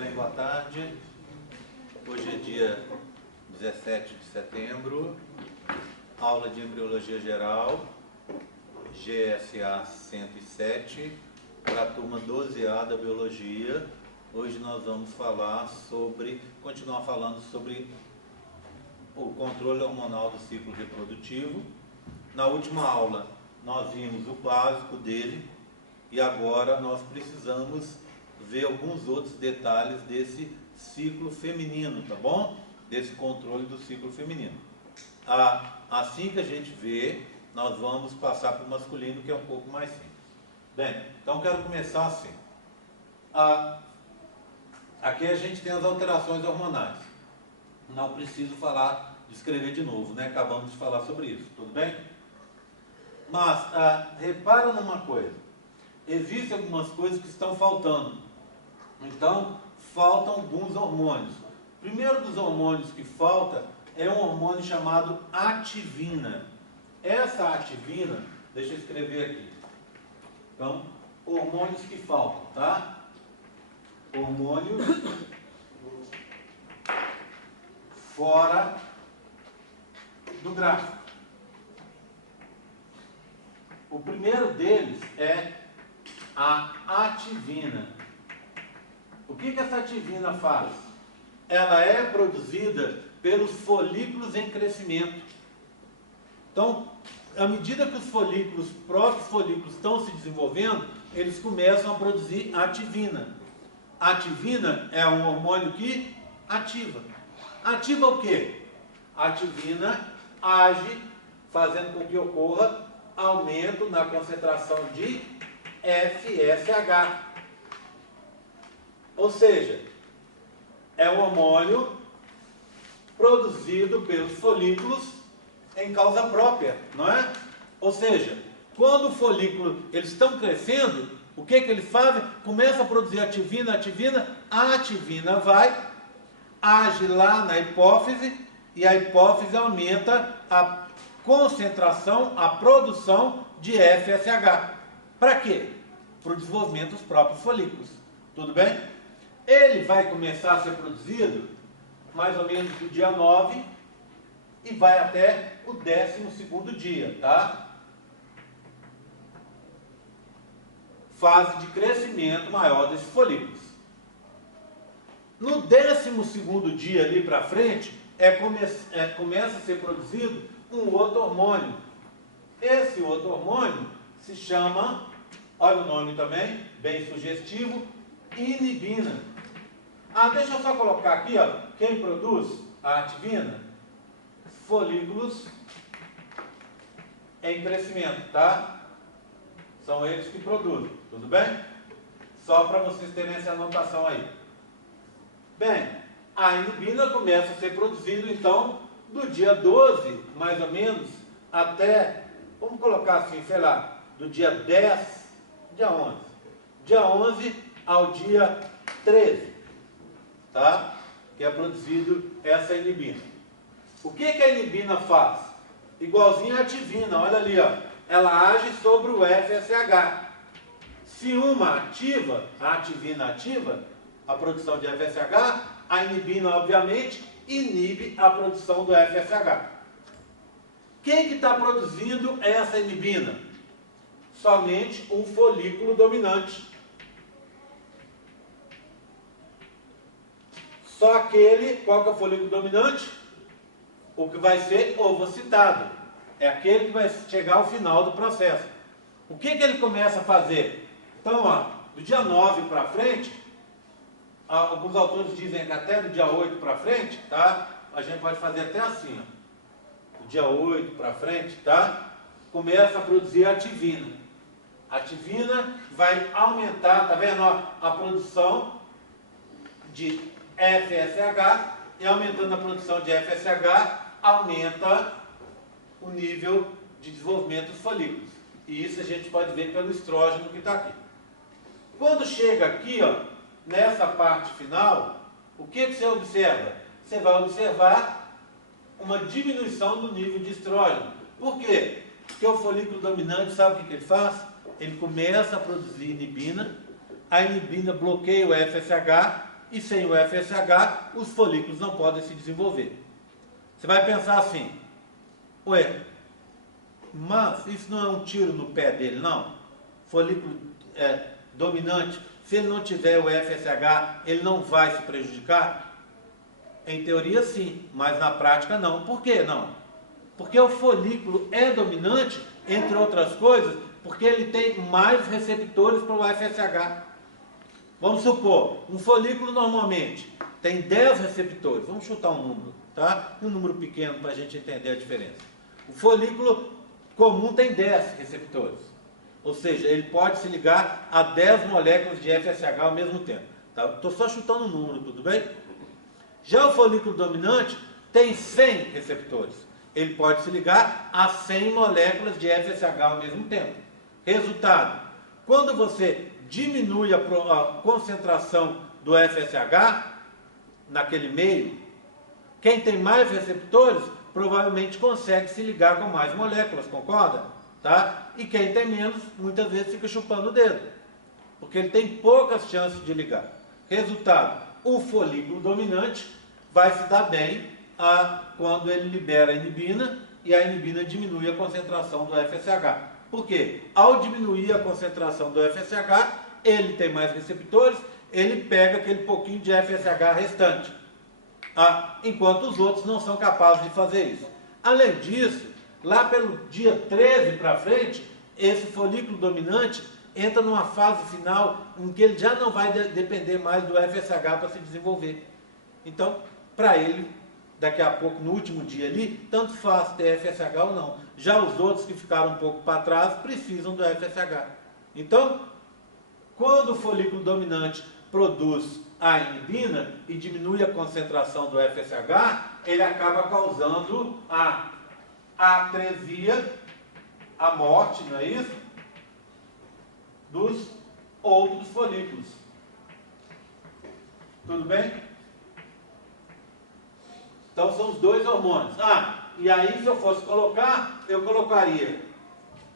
bem, boa tarde. Hoje é dia 17 de setembro, aula de Embriologia Geral, GSA 107, para a turma 12A da Biologia. Hoje nós vamos continuar falando sobre o controle hormonal do ciclo reprodutivo. Na última aula nós vimos o básico dele e agora nós precisamos ver alguns outros detalhes desse ciclo feminino, tá bom? Desse controle do ciclo feminino. Assim que a gente vê, nós vamos passar para o masculino, que é um pouco mais simples. Bem, então quero começar assim. Aqui a gente tem as alterações hormonais. Não preciso descrever de novo, né? Acabamos de falar sobre isso, tudo bem? Mas, repara numa coisa. Existem algumas coisas que estão faltando. Então, faltam alguns hormônios. O primeiro dos hormônios que falta é um hormônio chamado ativina. Essa ativina, deixa eu escrever aqui. Então, hormônios que faltam, tá? Hormônios fora do gráfico. O primeiro deles é a ativina. O que essa ativina faz? Ela é produzida pelos folículos em crescimento. Então, à medida que os próprios folículos estão se desenvolvendo, eles começam a produzir ativina. A ativina é um hormônio que ativa. Ativa o quê? A ativina age fazendo com que ocorra aumento na concentração de FSH. Ou seja, é um hormônio produzido pelos folículos em causa própria, não é? Ou seja, quando o folículo, eles estão crescendo, o que eles fazem? Começa a produzir ativina, a ativina age lá na hipófise, e a hipófise aumenta a concentração, a produção de FSH. Para quê? Para o desenvolvimento dos próprios folículos. Tudo bem? Ele vai começar a ser produzido mais ou menos do dia 9 e vai até o 12º dia, tá? Fase de crescimento maior desses folículos. No 12º dia ali para frente, começa a ser produzido um outro hormônio. Esse outro hormônio se chama, olha o nome também, bem sugestivo, inibina. Deixa eu só colocar aqui, ó, quem produz a ativina? Folículos em crescimento, tá? São eles que produzem, tudo bem? Só para vocês terem essa anotação aí. Bem, a inibina começa a ser produzida, então, do dia 12, mais ou menos, até, vamos colocar assim, sei lá, do dia 10, dia 11. Dia 11 ao dia 13, tá? Que é produzido essa inibina. O que a inibina faz? Igualzinho a ativina, olha ali, ó. Ela age sobre o FSH. Se uma ativa, a ativina ativa a produção de FSH, a inibina, obviamente, inibe a produção do FSH. Quem que está produzindo essa inibina? Somente um folículo dominante. Só aquele, qual que é o folículo dominante? O que vai ser ovocitado. É aquele que vai chegar ao final do processo. O que ele começa a fazer? Então, ó, do dia 9 para frente, alguns autores dizem que até do dia 8 para frente, tá? A gente pode fazer até assim, ó. Do dia 8 para frente, tá? Começa a produzir ativina. A ativina vai aumentar, tá vendo? Ó, a produção de FSH, e aumentando a produção de FSH, aumenta o nível de desenvolvimento dos folículos. E isso a gente pode ver pelo estrógeno que está aqui. Quando chega aqui, ó, nessa parte final, o que você observa? Você vai observar uma diminuição do nível de estrógeno. Por quê? Porque o folículo dominante, sabe o que ele faz? Ele começa a produzir inibina, a inibina bloqueia o FSH, e sem o FSH os folículos não podem se desenvolver. Você vai pensar assim, ué, mas isso não é um tiro no pé dele, não? Folículo dominante, se ele não tiver o FSH, ele não vai se prejudicar? Em teoria sim, mas na prática não. Por que não? Porque o folículo é dominante, entre outras coisas, porque ele tem mais receptores para o FSH. Vamos supor, um folículo normalmente tem 10 receptores, vamos chutar um número, tá? Um número pequeno para a gente entender a diferença. O folículo comum tem 10 receptores, ou seja, ele pode se ligar a 10 moléculas de FSH ao mesmo tempo. Tá? Estou só chutando um número, tudo bem? Já o folículo dominante tem 100 receptores. Ele pode se ligar a 100 moléculas de FSH ao mesmo tempo. Resultado, quando você diminui a concentração do FSH naquele meio, quem tem mais receptores provavelmente consegue se ligar com mais moléculas, concorda? Tá? E quem tem menos, muitas vezes fica chupando o dedo, porque ele tem poucas chances de ligar. Resultado, o folículo dominante vai se dar bem quando ele libera a inibina e a inibina diminui a concentração do FSH. Por quê? Ao diminuir a concentração do FSH, ele tem mais receptores, ele pega aquele pouquinho de FSH restante, enquanto os outros não são capazes de fazer isso. Além disso, lá pelo dia 13 para frente, esse folículo dominante entra numa fase final em que ele já não vai depender mais do FSH para se desenvolver. Então, para ele, daqui a pouco, no último dia ali, tanto faz ter FSH ou não. Já os outros que ficaram um pouco para trás precisam do FSH. Então, quando o folículo dominante produz a inibina e diminui a concentração do FSH, ele acaba causando a atresia, a morte, não é isso? Dos outros folículos. Tudo bem? Então são os dois hormônios. E aí se eu fosse colocar, eu colocaria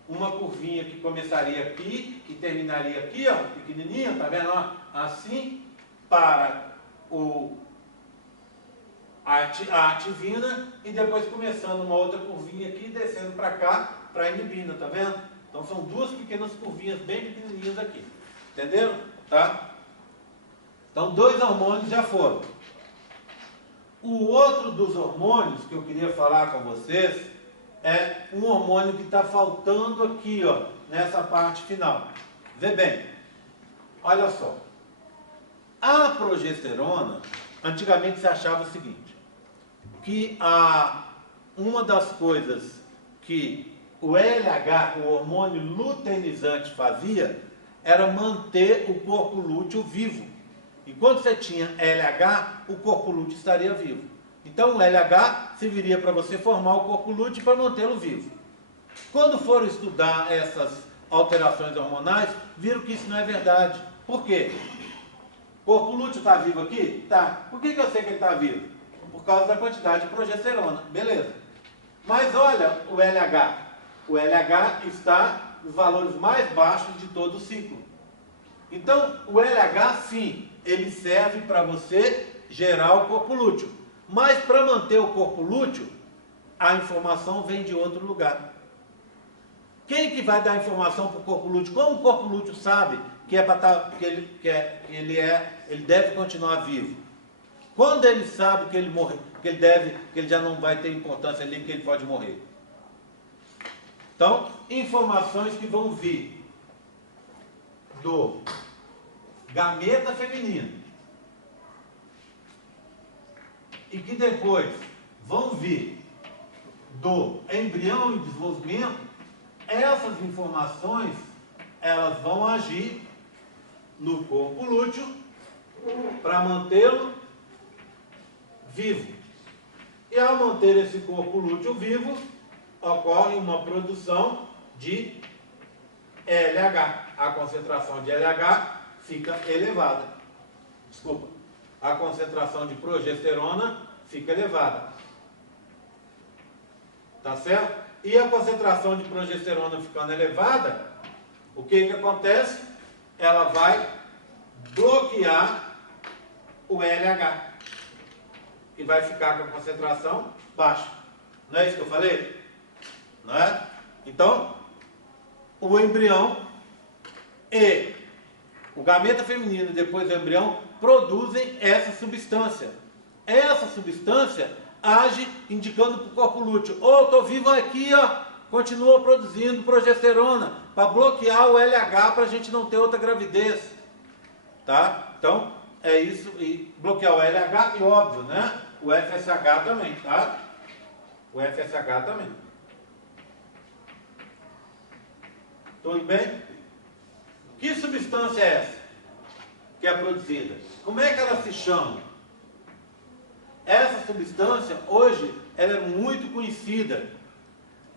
uma curvinha que começaria aqui, que terminaria aqui, ó, pequenininha, tá vendo? Ó, assim, para a ativina, e depois começando uma outra curvinha aqui, descendo para cá, para a inibina, tá vendo? Então são duas pequenas curvinhas bem pequenininhas aqui. Entenderam? Tá? Então 2 hormônios já foram. O outro dos hormônios que eu queria falar com vocês é um hormônio que está faltando aqui, ó, nessa parte final. Vê bem, olha só. A progesterona, antigamente se achava o seguinte, que uma das coisas que o LH, o hormônio luteinizante, fazia era manter o corpo lúteo vivo. Enquanto você tinha LH, o corpo lúteo estaria vivo. Então o LH serviria para você formar o corpo lúteo para mantê-lo vivo. Quando foram estudar essas alterações hormonais, viram que isso não é verdade. Por quê? O corpo lúteo está vivo aqui? Tá. Por que eu sei que ele está vivo? Por causa da quantidade de progesterona. Beleza. Mas olha o LH. O LH está nos valores mais baixos de todo o ciclo. Então, o LH, sim, ele serve para você gerar o corpo lúteo. Mas para manter o corpo lúteo, a informação vem de outro lugar. Quem que vai dar a informação para o corpo lúteo? Como o corpo lúteo sabe que ele deve continuar vivo? Quando ele sabe que ele morre, que ele já não vai ter importância ali, que ele pode morrer? Então, informações que vão vir do gameta feminino e que depois vão vir do embrião em desenvolvimento, essas informações elas vão agir no corpo lúteo para mantê-lo vivo. E ao manter esse corpo lúteo vivo, ocorre uma produção de LH. A concentração de LH fica elevada. Desculpa. A concentração de progesterona fica elevada. Tá certo? E a concentração de progesterona ficando elevada, o que acontece? Ela vai bloquear o LH, que vai ficar com a concentração baixa. Não é isso que eu falei? Não é? Então, o embrião e o gameta feminino e depois o embrião produzem essa substância. Essa substância age indicando para o corpo lúteo: oh, eu estou vivo aqui, ó, continua produzindo progesterona para bloquear o LH para a gente não ter outra gravidez. Tá? Então, é isso, e bloquear o LH e óbvio, né? O FSH também, tá? O FSH também. Tudo bem? Que substância é essa que é produzida? Como é que ela se chama? Essa substância, hoje, ela é muito conhecida.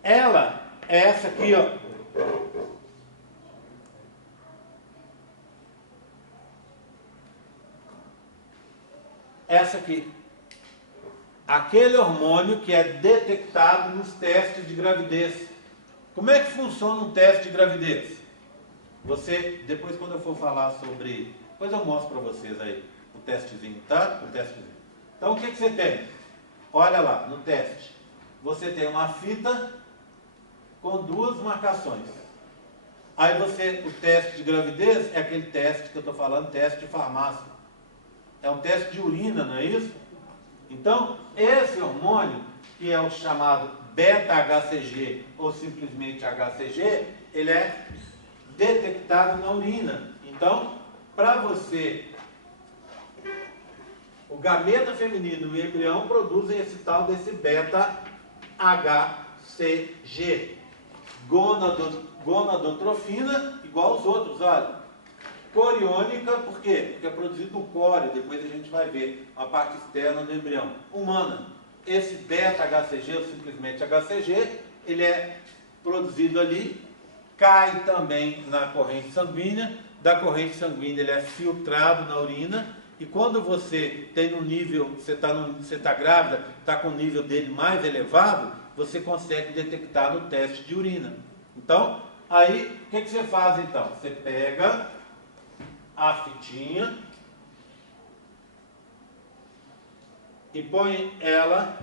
Ela é essa aqui, ó. Essa aqui. Aquele hormônio que é detectado nos testes de gravidez. Como é que funciona um teste de gravidez? Você, depois quando eu for falar sobre... Depois eu mostro para vocês aí o testezinho, tá? O testezinho. Então, o que você tem? Olha lá, no teste. Você tem uma fita com duas marcações. Aí você, o teste de gravidez é aquele teste que eu estou falando, teste de farmácia. É um teste de urina, não é isso? Então, esse hormônio, que é o chamado beta-HCG ou simplesmente HCG, ele é detectado na urina. Então, para você, o gameta feminino e o embrião produzem esse tal desse beta-HCG. Gonadotrofina, igual aos outros, olha. Coriônica, por quê? Porque é produzido no córeo, depois a gente vai ver a parte externa do embrião. Humana, esse beta-HCG, ou simplesmente HCG, ele é produzido ali, cai também na corrente sanguínea, da corrente sanguínea ele é filtrado na urina, e quando você tem um nível, você está grávida, está com o nível dele mais elevado, você consegue detectar no teste de urina. Então, aí, o que você faz então? Você pega a fitinha e põe ela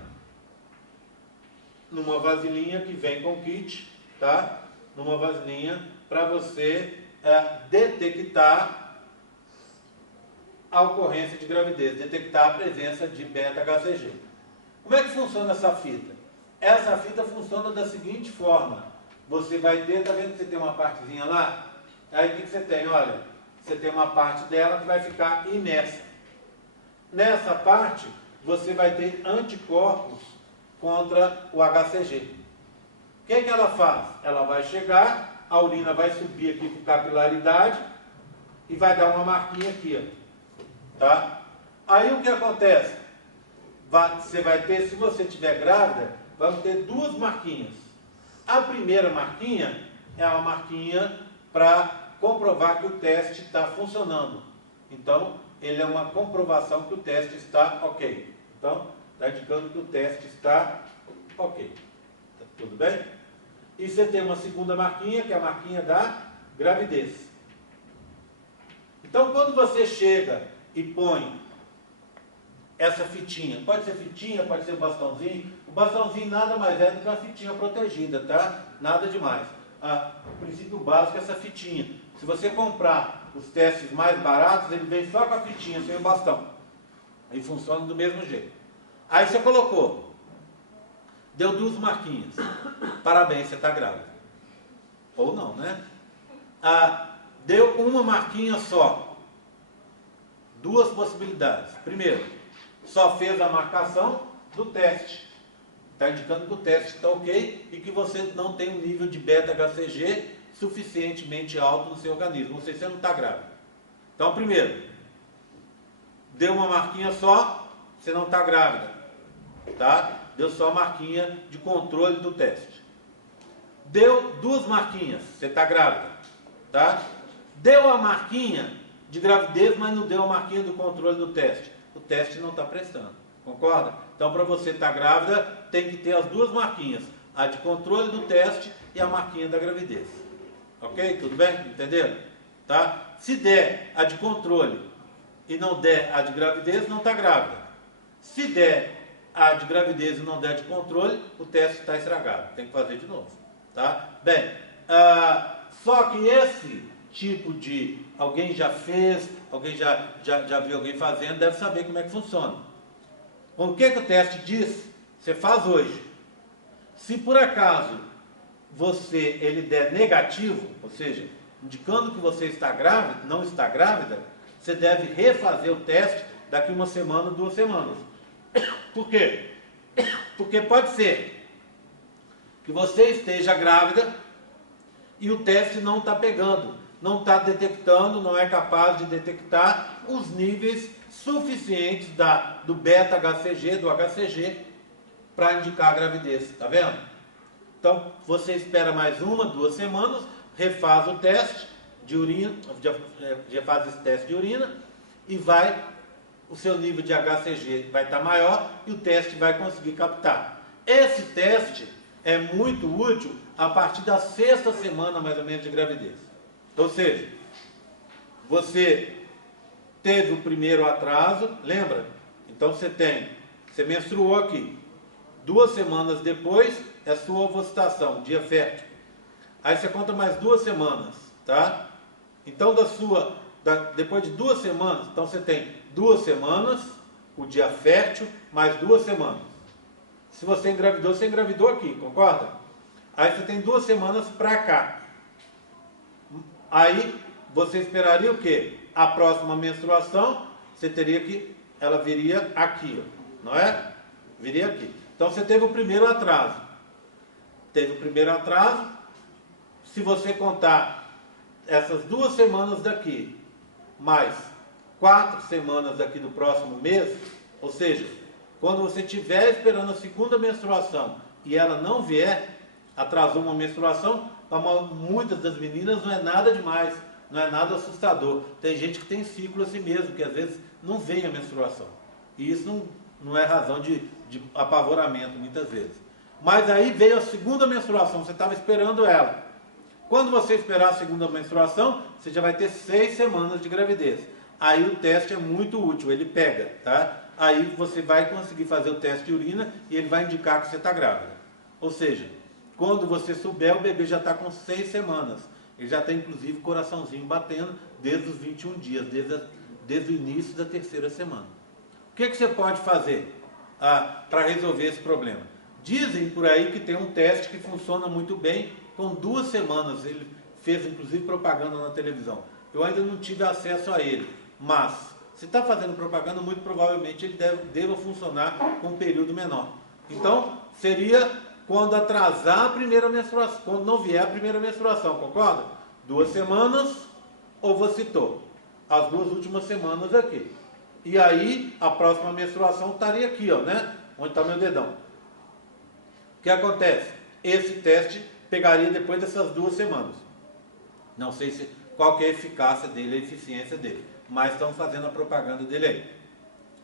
numa vasilhinha que vem com kit, tá? Numa vasilhinha para você detectar a ocorrência de gravidez, detectar a presença de beta-HCG. Como é que funciona essa fita? Essa fita funciona da seguinte forma: você vai ter, tá vendo que você tem uma partezinha lá? Aí o que você tem? Olha, você tem uma parte dela que vai ficar imersa. Nessa parte, você vai ter anticorpos contra o HCG. O que ela faz? Ela vai chegar, a urina vai subir aqui com capilaridade e vai dar uma marquinha aqui, ó. Tá? Aí o que acontece? Você vai ter, se você estiver grávida, vamos ter duas marquinhas. A primeira marquinha é uma marquinha para comprovar que o teste está funcionando. Então, ele é uma comprovação que o teste está ok. Então, está indicando que o teste está ok. Tá tudo bem? E você tem uma segunda marquinha, que é a marquinha da gravidez. Então, quando você chega e põe essa fitinha, pode ser fitinha, pode ser bastãozinho. O bastãozinho nada mais é do que uma fitinha protegida, tá? Nada demais. O princípio básico é essa fitinha. Se você comprar os testes mais baratos, ele vem só com a fitinha, sem o bastão. Aí funciona do mesmo jeito. Aí você colocou. Deu duas marquinhas. Parabéns, você está grávida. Ou não, né? Deu uma marquinha só. Duas possibilidades. Primeiro, só fez a marcação do teste. Está indicando que o teste está ok e que você não tem um nível de beta-HCG suficientemente alto no seu organismo. Ou seja, você não está grávida. Então, primeiro, deu uma marquinha só, você não está grávida. Tá? Deu só a marquinha de controle do teste. Deu duas marquinhas, você está grávida. Tá? Deu a marquinha de gravidez, mas não deu a marquinha do controle do teste. O teste não está prestando. Concorda? Então, para você estar grávida, tem que ter as duas marquinhas. A de controle do teste e a marquinha da gravidez. Ok? Tudo bem? Entenderam? Tá? Se der a de controle e não der a de gravidez, não está grávida. Se der a de gravidez e não der de controle, o teste está estragado. Tem que fazer de novo. Tá? Bem, só que esse tipo de alguém já fez, alguém já viu alguém fazendo, deve saber como é que funciona. O que o teste diz? Você faz hoje. Se por acaso ele der negativo, ou seja, indicando que você está grávida, não está grávida, você deve refazer o teste daqui 1 semana, 2 semanas. Por quê? Porque pode ser que você esteja grávida e o teste não está pegando, não está detectando, não é capaz de detectar os níveis suficientes do beta-HCG, do HCG, para indicar a gravidez. Está vendo? Então, você espera mais 1, 2 semanas, refaz o teste de urina, refaz esse teste de urina e o seu nível de HCG vai estar maior e o teste vai conseguir captar. Esse teste é muito útil a partir da 6ª semana, mais ou menos, de gravidez. Ou seja, você teve o primeiro atraso, lembra? Então você menstruou aqui. 2 semanas depois é sua ovulação, dia fértil. Aí você conta mais 2 semanas, tá? Então depois de 2 semanas, então você tem 2 semanas, o dia fértil, mais 2 semanas. Se você engravidou aqui, concorda? Aí você tem 2 semanas para cá. Aí você esperaria o quê? A próxima menstruação, ela viria aqui, ó, não é? Viria aqui. Então você teve o primeiro atraso. Se você contar essas 2 semanas daqui, mais 4 semanas daqui do próximo mês, ou seja, quando você estiver esperando a 2ª menstruação e ela não vier, atrasou uma menstruação, para muitas das meninas não é nada demais, não é nada assustador. Tem gente que tem ciclo assim mesmo, que às vezes não vem a menstruação. E isso não é razão de apavoramento, muitas vezes. Mas aí veio a 2ª menstruação, você estava esperando ela. Quando você esperar a 2ª menstruação, você já vai ter 6 semanas de gravidez. Aí o teste é muito útil, ele pega, tá? Aí você vai conseguir fazer o teste de urina e ele vai indicar que você está grávida. Ou seja, quando você souber, o bebê já está com 6 semanas. Ele já tem, inclusive, coraçãozinho batendo desde os 21 dias, desde o início da 3ª semana. O que você pode fazer para resolver esse problema? Dizem por aí que tem um teste que funciona muito bem com 2 semanas. Ele fez, inclusive, propaganda na televisão. Eu ainda não tive acesso a ele, mas se está fazendo propaganda, muito provavelmente ele deva funcionar com um período menor. Então, seria quando atrasar a primeira menstruação, quando não vier a primeira menstruação, concorda? 2 semanas, ovocytou. As 2 últimas semanas aqui. E aí, a próxima menstruação estaria aqui, ó, né? Onde está meu dedão. O que acontece? Esse teste pegaria depois dessas 2 semanas. Não sei qual que é a eficácia dele, a eficiência dele. Mas estão fazendo a propaganda dele aí.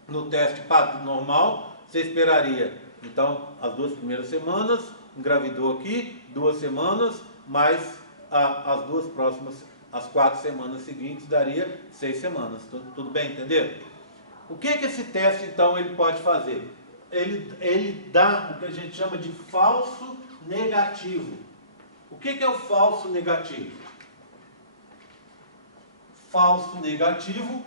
No teste normal, você esperaria, então, as 2 primeiras semanas, engravidou aqui, 2 semanas, mais as 2 próximas, as 4 semanas seguintes, daria 6 semanas. Tudo bem, entenderam? O que esse teste, então, ele pode fazer? Ele dá o que a gente chama de falso negativo. O que é o falso negativo? Falso negativo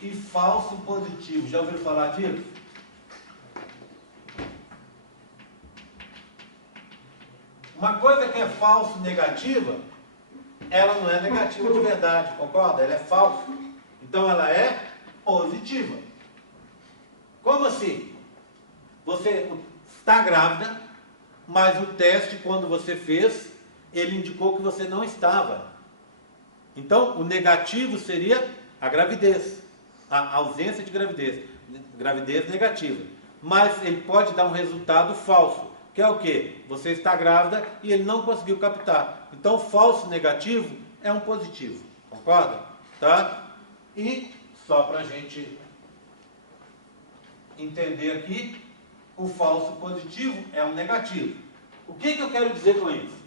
e falso positivo. Já ouviram falar disso? Uma coisa que é falso negativa, ela não é negativa de verdade, concorda? Ela é falsa. Então ela é positiva. Como assim? Você está grávida, mas o teste, quando você fez, ele indicou que você não estava. Então, o negativo seria a gravidez, a ausência de gravidez, gravidez negativa. Mas ele pode dar um resultado falso, que é o quê? Você está grávida e ele não conseguiu captar. Então, falso negativo é um positivo, concorda? Tá? E, só para a gente entender aqui, o falso positivo é um negativo. O que eu quero dizer com isso?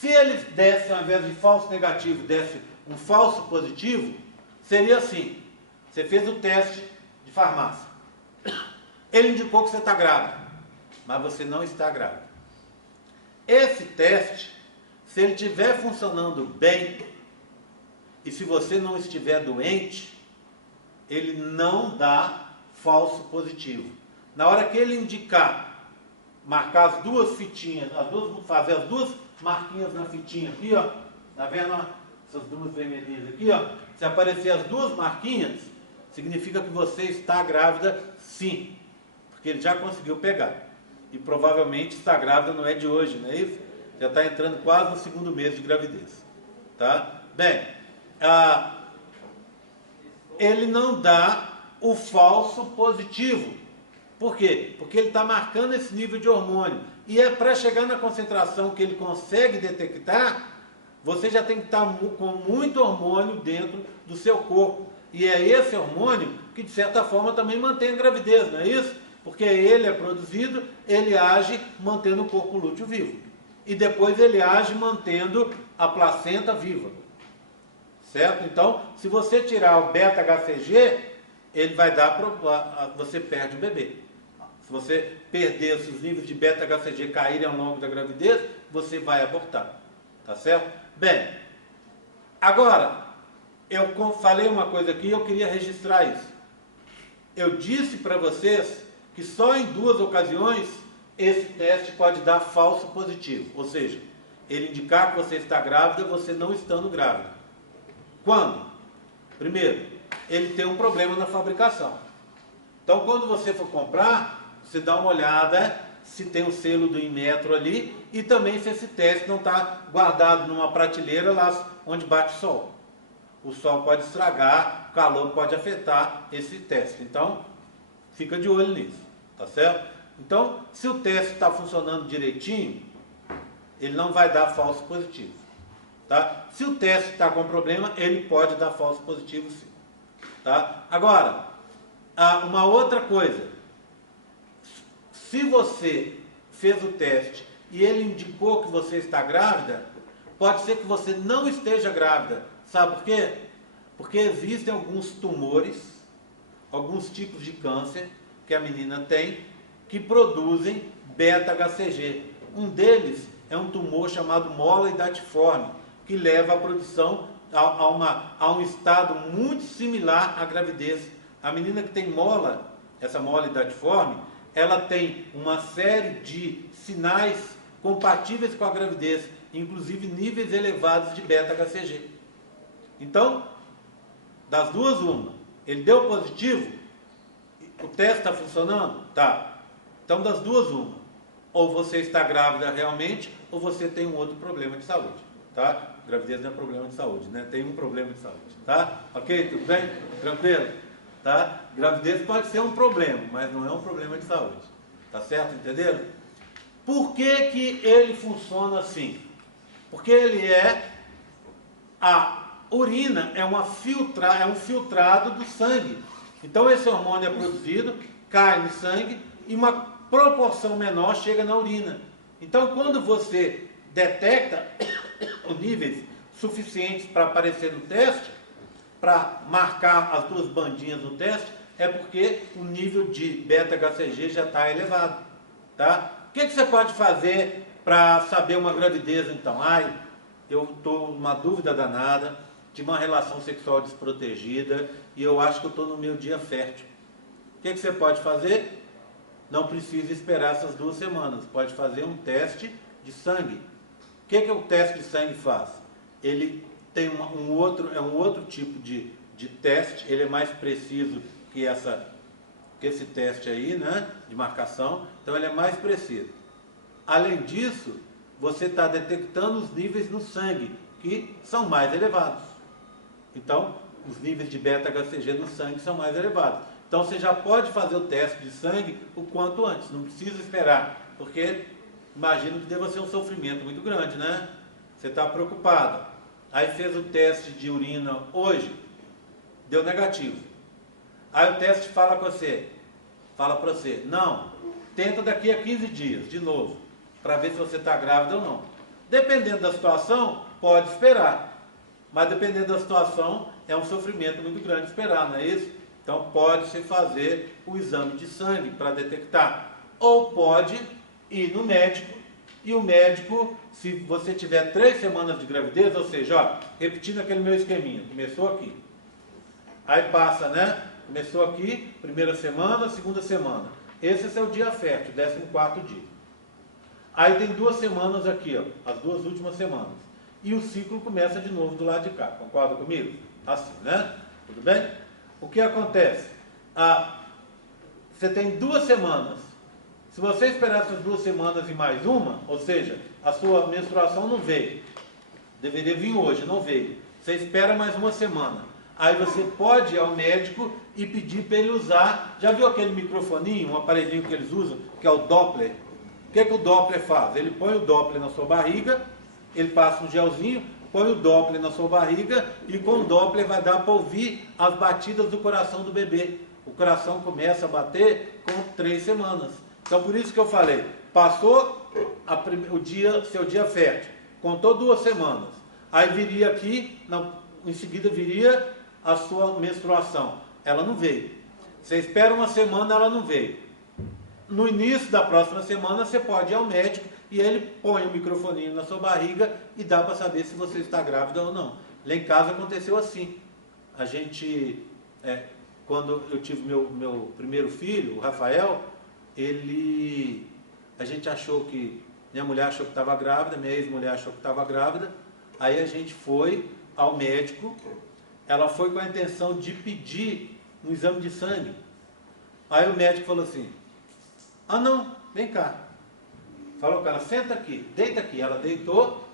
Se ele desse, ao invés de falso negativo, desse um falso positivo, seria assim. Você fez o teste de farmácia. Ele indicou que você está grávida, mas você não está grávida. Esse teste, se ele estiver funcionando bem, e se você não estiver doente, ele não dá falso positivo. Na hora que ele indicar, marcar as duas fitinhas, fazer as duas marquinhas na fitinha aqui, ó, tá vendo? Ó, essas duas vermelhinhas aqui, ó, se aparecer as duas marquinhas, significa que você está grávida sim, porque ele já conseguiu pegar. E provavelmente está grávida não é de hoje, não é isso? Já está entrando quase no segundo mês de gravidez. Tá? Bem, ele não dá o falso positivo. Por quê? Porque ele está marcando esse nível de hormônio. E é para chegar na concentração que ele consegue detectar, você já tem que estar com muito hormônio dentro do seu corpo. E é esse hormônio que, de certa forma, também mantém a gravidez, não é isso? Porque ele é produzido, ele age mantendo o corpo lúteo vivo. E depois ele age mantendo a placenta viva. Certo? Então, se você tirar o beta-HCG, ele vai dar, você perde o bebê. Se você perder, se os níveis de beta-HCG caírem ao longo da gravidez, você vai abortar. Tá certo? Bem, agora, eu falei uma coisa aqui e eu queria registrar isso. Eu disse para vocês que só em 2 ocasiões esse teste pode dar falso positivo. Ou seja, ele indicar que você está grávida, você não estando grávida. Quando? Primeiro, ele tem um problema na fabricação. Então, quando você for comprar, você dá uma olhada se tem o selo do Inmetro ali e também se esse teste não está guardado numa prateleira lá onde bate o sol. O sol pode estragar, o calor pode afetar esse teste. Então, fica de olho nisso, tá certo? Então, se o teste está funcionando direitinho, ele não vai dar falso positivo. Tá? Se o teste está com problema, ele pode dar falso positivo sim. Tá? Agora, uma outra coisa. Se você fez o teste e ele indicou que você está grávida, pode ser que você não esteja grávida. Sabe por quê? Porque existem alguns tumores, alguns tipos de câncer que a menina tem, que produzem beta-HCG. Um deles é um tumor chamado mola hidatiforme, que leva à produção a um estado muito similar à gravidez. A menina que tem mola, essa mola hidatiforme, ela tem uma série de sinais compatíveis com a gravidez, inclusive níveis elevados de beta-HCG. Então, das duas, uma. Ele deu positivo? O teste está funcionando? Tá. Então, das duas, uma. Ou você está grávida realmente, ou você tem um outro problema de saúde. Tá? Gravidez não é problema de saúde, né? Tem um problema de saúde. Tá? Ok? Tudo bem? Tranquilo? Tá? Gravidez pode ser um problema, mas não é um problema de saúde. Tá certo? Entenderam? Por que que ele funciona assim? Porque ele a urina é um filtrado do sangue. Então esse hormônio é produzido, cai no sangue e uma proporção menor chega na urina. Então quando você detecta os níveis suficientes para aparecer no teste, para marcar as duas bandinhas no teste, é porque o nível de beta-HCG já está elevado. Tá? O que você pode fazer para saber uma gravidez então? Eu estou numa dúvida danada, tive uma relação sexual desprotegida e eu acho que eu estou no meu dia fértil. O que você pode fazer? Não precisa esperar essas 2 semanas, pode fazer um teste de sangue. O que o teste de sangue faz? Ele tem um outro tipo de teste, ele é mais preciso que esse teste aí, né, de marcação, então ele é mais preciso. Além disso, você está detectando os níveis no sangue, que são mais elevados. Então, os níveis de beta-HCG no sangue são mais elevados. Então, você já pode fazer o teste de sangue o quanto antes, não precisa esperar, porque imagino que deva ser um sofrimento muito grande, né? Você está preocupado. Aí fez o teste de urina hoje, deu negativo. Aí o teste fala para você, não, tenta daqui a 15 dias, de novo, para ver se você está grávida ou não. Dependendo da situação, pode esperar. Mas dependendo da situação, é um sofrimento muito grande esperar, não é isso? Então pode-se fazer o exame de sangue para detectar. Ou pode ir no médico, e o médico, se você tiver 3 semanas de gravidez, ou seja, ó, repetindo aquele meu esqueminha, começou aqui. Aí passa, né? Começou aqui, primeira semana, segunda semana. Esse é seu dia fértil, 14º dia. Aí tem 2 semanas aqui, ó, as 2 últimas semanas. E o ciclo começa de novo do lado de cá. Concorda comigo? Assim, né? Tudo bem? O que acontece? Você tem 2 semanas. Se você esperar essas 2 semanas e mais uma, ou seja, a sua menstruação não veio. Deveria vir hoje, não veio. Você espera mais uma semana. Aí você pode ir ao médico e pedir para ele usar. Já viu aquele microfoninho, um aparelhinho que eles usam, que é o Doppler? O que o Doppler faz? Ele põe o Doppler na sua barriga, ele passa um gelzinho, põe o Doppler na sua barriga e com o Doppler vai dar para ouvir as batidas do coração do bebê. O coração começa a bater com 3 semanas. Então por isso que eu falei, passou seu dia fértil, contou 2 semanas, aí viria aqui, em seguida viria a sua menstruação. Ela não veio. Você espera uma semana, ela não veio. No início da próxima semana, você pode ir ao médico e ele põe o microfoninho na sua barriga e dá para saber se você está grávida ou não. Lá em casa aconteceu assim. A gente, quando eu tive meu primeiro filho, o Rafael, a gente achou que, minha mulher achou que estava grávida, minha ex-mulher achou que estava grávida, aí a gente foi ao médico, ela foi com a intenção de pedir um exame de sangue. Aí o médico falou assim, não, vem cá. Falou com ela, senta aqui, deita aqui. Ela deitou,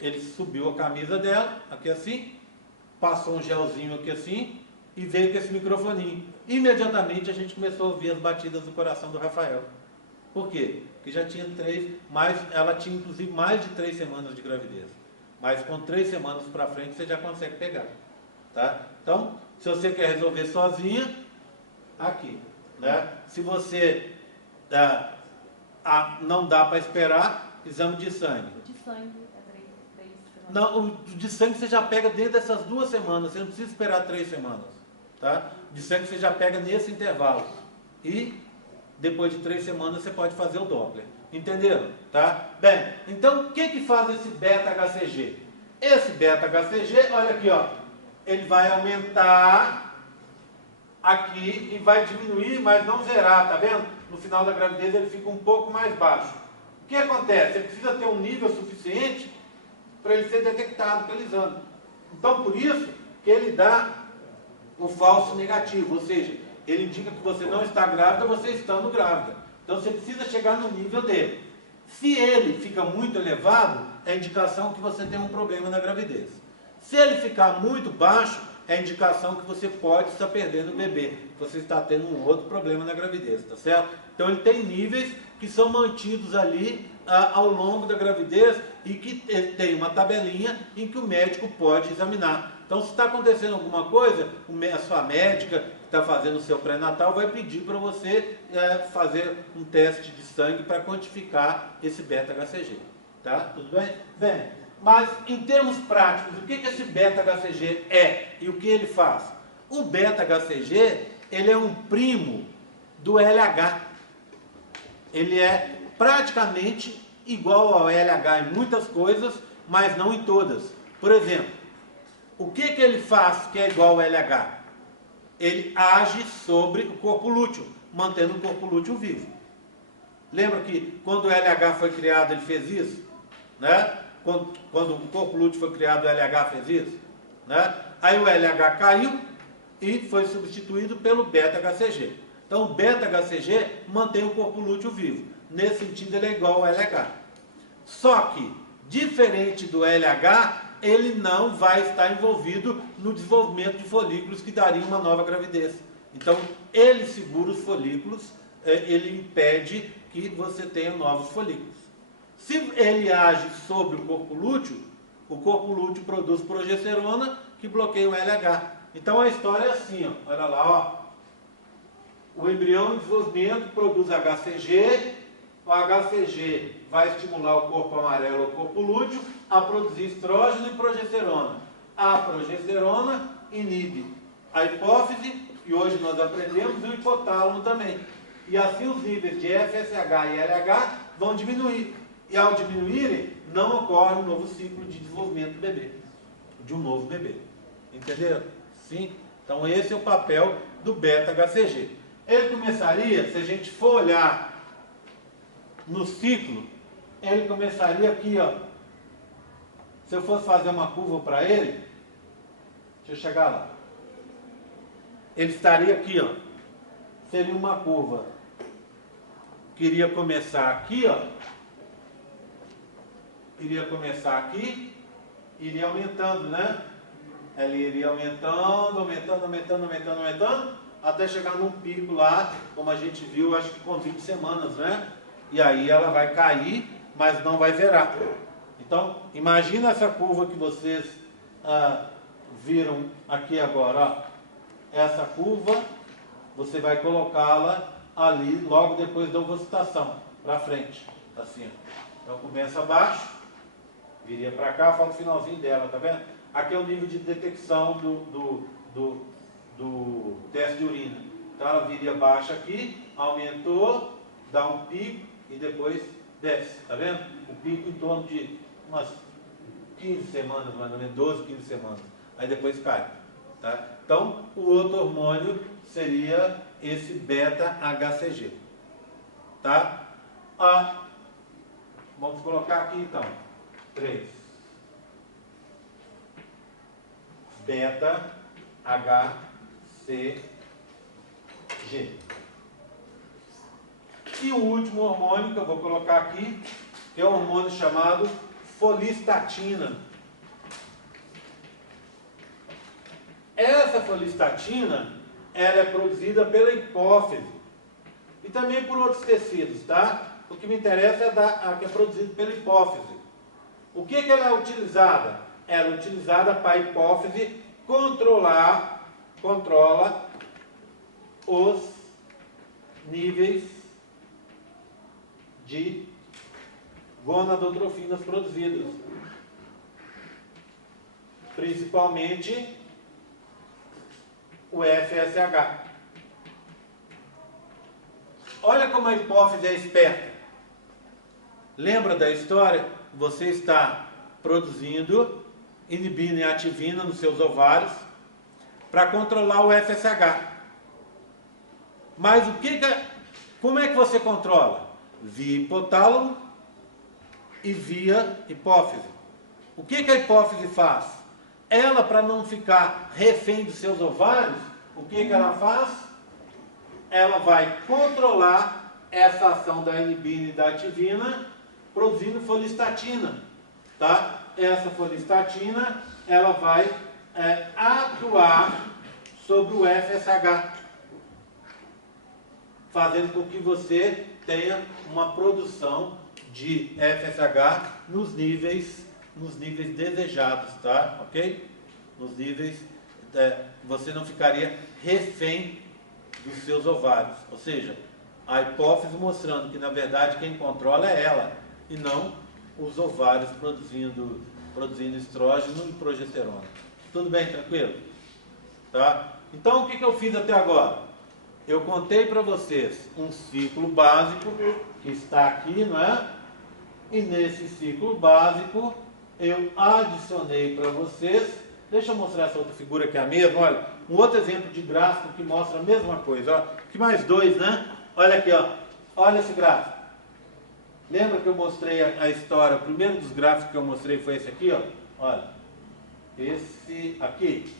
ele subiu a camisa dela, aqui assim, passou um gelzinho aqui assim, e veio com esse microfoninho. Imediatamente a gente começou a ouvir as batidas do coração do Rafael. Por quê? Porque já tinha 3, mas ela tinha inclusive mais de 3 semanas de gravidez. Mas com 3 semanas para frente você já consegue pegar. Tá? Então, se você quer resolver sozinha, aqui. Né? Se você não dá para esperar, exame de sangue. O de sangue é 3 semanas? Não, o de sangue você já pega dentro dessas 2 semanas, você não precisa esperar 3 semanas. Tá? De sangue você já pega nesse intervalo. E depois de 3 semanas você pode fazer o Doppler. Entenderam? Tá? Bem, então o que faz esse beta-HCG? Esse beta-HCG, olha aqui, ó, ele vai aumentar aqui e vai diminuir, mas não zerar, tá vendo? No final da gravidez ele fica um pouco mais baixo. O que acontece? Ele precisa ter um nível suficiente para ele ser detectado pelo exame. Então, por isso que ele dá o falso negativo, ou seja, ele indica que você não está grávida, você estando grávida. Então você precisa chegar no nível dele. Se ele fica muito elevado, é indicação que você tem um problema na gravidez. Se ele ficar muito baixo, é indicação que você pode estar perdendo o bebê. Você está tendo um outro problema na gravidez, tá certo? Então ele tem níveis que são mantidos ali ao longo da gravidez e que tem uma tabelinha em que o médico pode examinar. Então, se está acontecendo alguma coisa, a sua médica que está fazendo o seu pré-natal vai pedir para você fazer um teste de sangue para quantificar esse beta-HCG. Tá? Tudo bem? Bem, mas em termos práticos, o que esse beta-HCG é e o que ele faz? O beta-HCG, ele é um primo do LH. Ele é praticamente igual ao LH em muitas coisas, mas não em todas. Por exemplo, o que ele faz que é igual ao LH? Ele age sobre o corpo lúteo, mantendo o corpo lúteo vivo. Lembra que quando o LH foi criado, ele fez isso? Né? Quando o corpo lúteo foi criado, o LH fez isso? Né? Aí o LH caiu e foi substituído pelo beta-HCG. Então o beta-HCG mantém o corpo lúteo vivo. Nesse sentido ele é igual ao LH. Só que, diferente do LH, ele não vai estar envolvido no desenvolvimento de folículos que daria uma nova gravidez. Então, ele segura os folículos, ele impede que você tenha novos folículos. Se ele age sobre o corpo lúteo produz progesterona que bloqueia o LH. Então a história é assim, ó, olha lá, ó. O embrião em desenvolvimento produz HCG O HCG vai estimular o corpo amarelo ou o corpo lúteo a produzir estrógeno e progesterona. A progesterona inibe a hipófise, e hoje nós aprendemos, e o hipotálamo também. E assim os níveis de FSH e LH vão diminuir. E ao diminuírem, não ocorre um novo ciclo de desenvolvimento do bebê, de um novo bebê. Entenderam? Sim? Então esse é o papel do beta-HCG. Ele começaria, se a gente for olhar no ciclo, ele começaria aqui, ó. Se eu fosse fazer uma curva para ele, deixa eu chegar lá. Ele estaria aqui, ó. Seria uma curva que iria começar aqui, ó. Iria começar aqui, iria aumentando, né? Ela iria aumentando, até chegar num pico lá, como a gente viu, acho que com 20 semanas, né? E aí ela vai cair, mas não vai zerar. Então, imagina essa curva que vocês viram aqui agora, ó. Essa curva, você vai colocá-la ali, logo depois da ovocitação, para frente, assim, ó. Então começa abaixo, viria para cá, falta o finalzinho dela, tá vendo? Aqui é o nível de detecção do teste de urina. Então ela viria baixa aqui, aumentou, dá um pico e depois desce, tá vendo? O pico em torno de umas 15 semanas, mais ou menos, 12, 15 semanas. Aí depois cai, tá? Então o outro hormônio seria esse beta-HCG, tá? Vamos colocar aqui então, 3. Beta-HCG. E o último hormônio que eu vou colocar aqui, que é o hormônio chamado folistatina. Essa folistatina, ela é produzida pela hipófise e também por outros tecidos, tá? O que me interessa é a que é produzida pela hipófise. O que ela é utilizada? Ela é utilizada para a hipófise controla os níveis de gonadotrofinas produzidas, principalmente o FSH. Olha como a hipófise é esperta. Lembra da história? Você está produzindo inibina e ativina nos seus ovários para controlar o FSH. Mas como é que você controla? Via hipotálamo e via hipófise. O que a hipófise faz? Ela, para não ficar refém dos seus ovários, o que ela faz? Ela vai controlar essa ação da inibina e da ativina, produzindo folistatina, tá? Essa folistatina, ela vai atuar sobre o FSH, fazendo com que você tenha uma produção de FSH nos níveis desejados, tá? Ok? Nos níveis, você não ficaria refém dos seus ovários. Ou seja, a hipófise mostrando que na verdade quem controla é ela e não os ovários produzindo estrógeno e progesterona. Tudo bem? Tranquilo? Tá? Então o que eu fiz até agora? Eu contei para vocês um ciclo básico que está aqui, não é? E nesse ciclo básico eu adicionei para vocês, deixa eu mostrar essa outra figura que é a mesma, olha, um outro exemplo de gráfico que mostra a mesma coisa, ó, que mais dois, né? Olha aqui, ó, olha esse gráfico. Lembra que eu mostrei a história, o primeiro dos gráficos que eu mostrei foi esse aqui, ó, olha, esse aqui.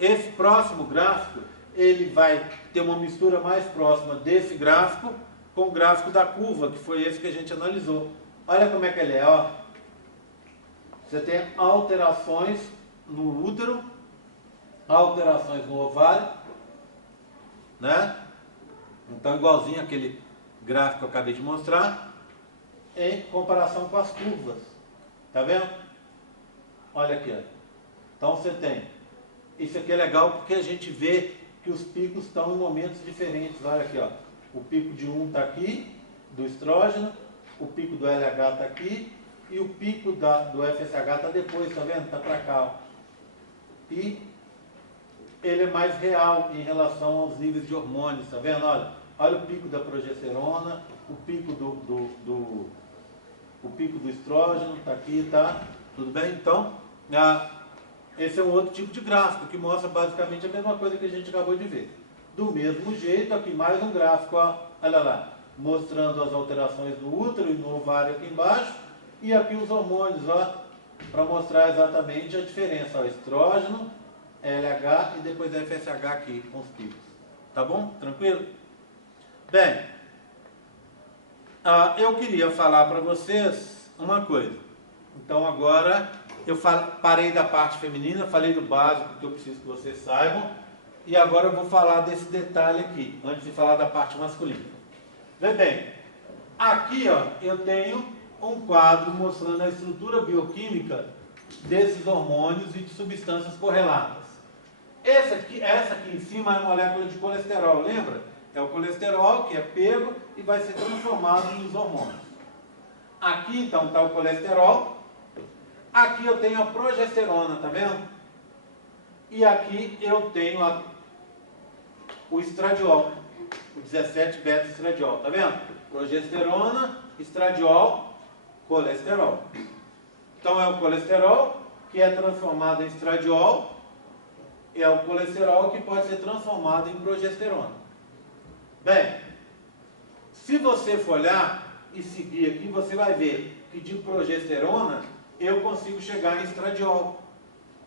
Esse próximo gráfico, ele vai ter uma mistura mais próxima desse gráfico com o gráfico da curva, que foi esse que a gente analisou. Olha como é que ele é, ó. Você tem alterações no útero, alterações no ovário, né? Então, igualzinho aquele gráfico que eu acabei de mostrar, em comparação com as curvas. Tá vendo? Olha aqui, ó. Então você tem. Isso aqui é legal porque a gente vê que os picos estão em momentos diferentes. Olha aqui, ó. O pico de um está aqui do estrógeno, o pico do LH está aqui, e o pico do FSH está depois, está vendo? Está para cá. Ó. E ele é mais real em relação aos níveis de hormônios, está vendo? Olha o pico da progesterona, o pico o pico do estrógeno, está aqui, tá? Tudo bem? Então, esse é um outro tipo de gráfico, que mostra basicamente a mesma coisa que a gente acabou de ver. Do mesmo jeito, aqui mais um gráfico, ó, olha lá, mostrando as alterações do útero e no ovário aqui embaixo, e aqui os hormônios, ó, para mostrar exatamente a diferença, ó, estrógeno, LH e depois FSH aqui com os picos. Tá bom? Tranquilo? Bem, eu queria falar para vocês uma coisa. Então agora eu parei da parte feminina, falei do básico que eu preciso que vocês saibam, e agora eu vou falar desse detalhe aqui, antes de falar da parte masculina. Vê bem, aqui ó, eu tenho um quadro mostrando a estrutura bioquímica desses hormônios e de substâncias correlatas. Essa aqui em cima é a molécula de colesterol, lembra? É o colesterol que é pego e vai ser transformado nos hormônios. Aqui então está o colesterol. Aqui eu tenho a progesterona, tá vendo? E aqui eu tenho o estradiol, o 17-beta-estradiol, tá vendo? Progesterona, estradiol, colesterol. Então é o colesterol que é transformado em estradiol, é o colesterol que pode ser transformado em progesterona. Bem, se você for olhar e seguir aqui, você vai ver que de progesterona eu consigo chegar em estradiol.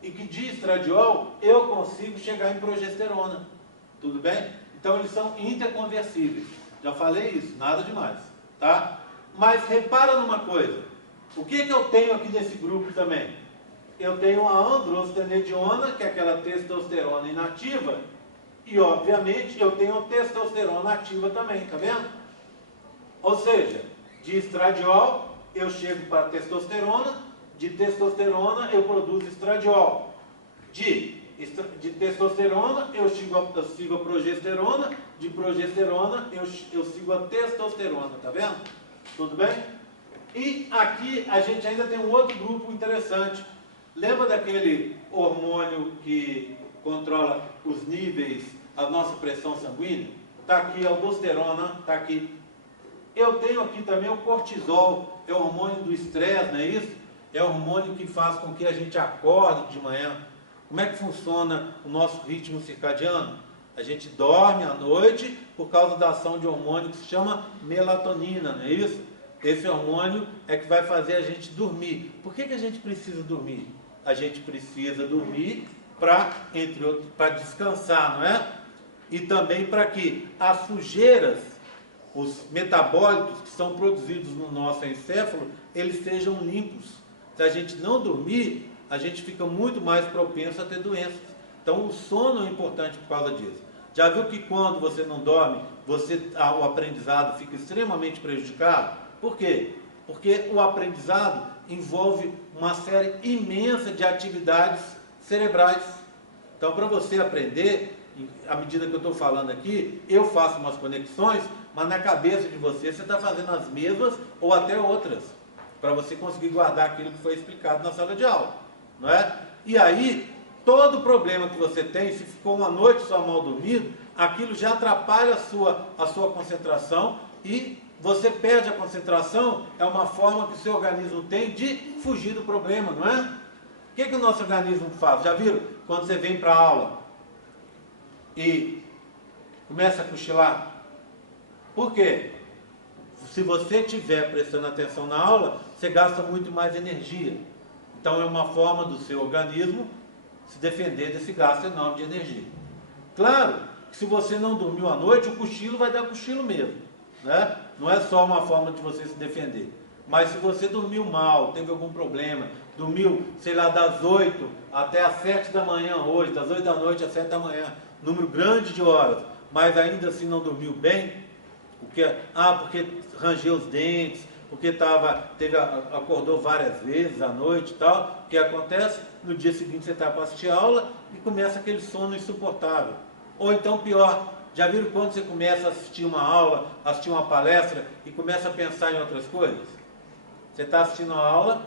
E que de estradiol eu consigo chegar em progesterona. Tudo bem? Então eles são interconversíveis. Já falei isso, nada demais. Tá? Mas repara numa coisa. O que eu tenho aqui nesse grupo também? Eu tenho a androstenediona, que é aquela testosterona inativa. E obviamente eu tenho a testosterona ativa também, tá vendo? Ou seja, de estradiol eu chego para testosterona, de testosterona eu produzo estradiol. De testosterona eu sigo a progesterona, de progesterona eu sigo a testosterona, tá vendo? Tudo bem? E aqui a gente ainda tem um outro grupo interessante. Lembra daquele hormônio que controla os níveis, a nossa pressão sanguínea? Está aqui a aldosterona, está aqui. Eu tenho aqui também o cortisol, é o hormônio do estresse, não é isso? É o hormônio que faz com que a gente acorde de manhã. Como é que funciona o nosso ritmo circadiano? A gente dorme à noite por causa da ação de hormônio que se chama melatonina, não é isso? Esse hormônio é que vai fazer a gente dormir. Por que a gente precisa dormir? A gente precisa dormir para descansar, não é? E também para que as sujeiras, os metabólitos que são produzidos no nosso encéfalo, eles sejam limpos. Se a gente não dormir, a gente fica muito mais propenso a ter doenças. Então o sono é importante por causa disso. Já viu que quando você não dorme, o aprendizado fica extremamente prejudicado? Por quê? Porque o aprendizado envolve uma série imensa de atividades cerebrais. Então, para você aprender, à medida que eu estou falando aqui, eu faço umas conexões, mas na cabeça de você está fazendo as mesmas ou até outras, para você conseguir guardar aquilo que foi explicado na sala de aula, não é? E aí, todo problema que você tem, se ficou uma noite só mal dormido, aquilo já atrapalha a sua concentração e você perde a concentração, é uma forma que o seu organismo tem de fugir do problema, não é? O que o nosso organismo faz? Já viram? Quando você vem para a aula e começa a cochilar. Por quê? Se você estiver prestando atenção na aula, você gasta muito mais energia. Então é uma forma do seu organismo se defender desse gasto enorme de energia. Claro que se você não dormiu à noite, o cochilo vai dar cochilo mesmo, né? Não é só uma forma de você se defender. Mas se você dormiu mal, teve algum problema, dormiu, sei lá, das 8 até as 7 da manhã hoje, das 8 da noite às 7 da manhã, número grande de horas, mas ainda assim não dormiu bem, porque rangeu os dentes, porque acordou várias vezes à noite e tal, o que acontece? No dia seguinte você está para assistir a aula e começa aquele sono insuportável. Ou então pior, Já viram quando você começa a assistir uma aula, assistir uma palestra e começa a pensar em outras coisas? Você está assistindo a aula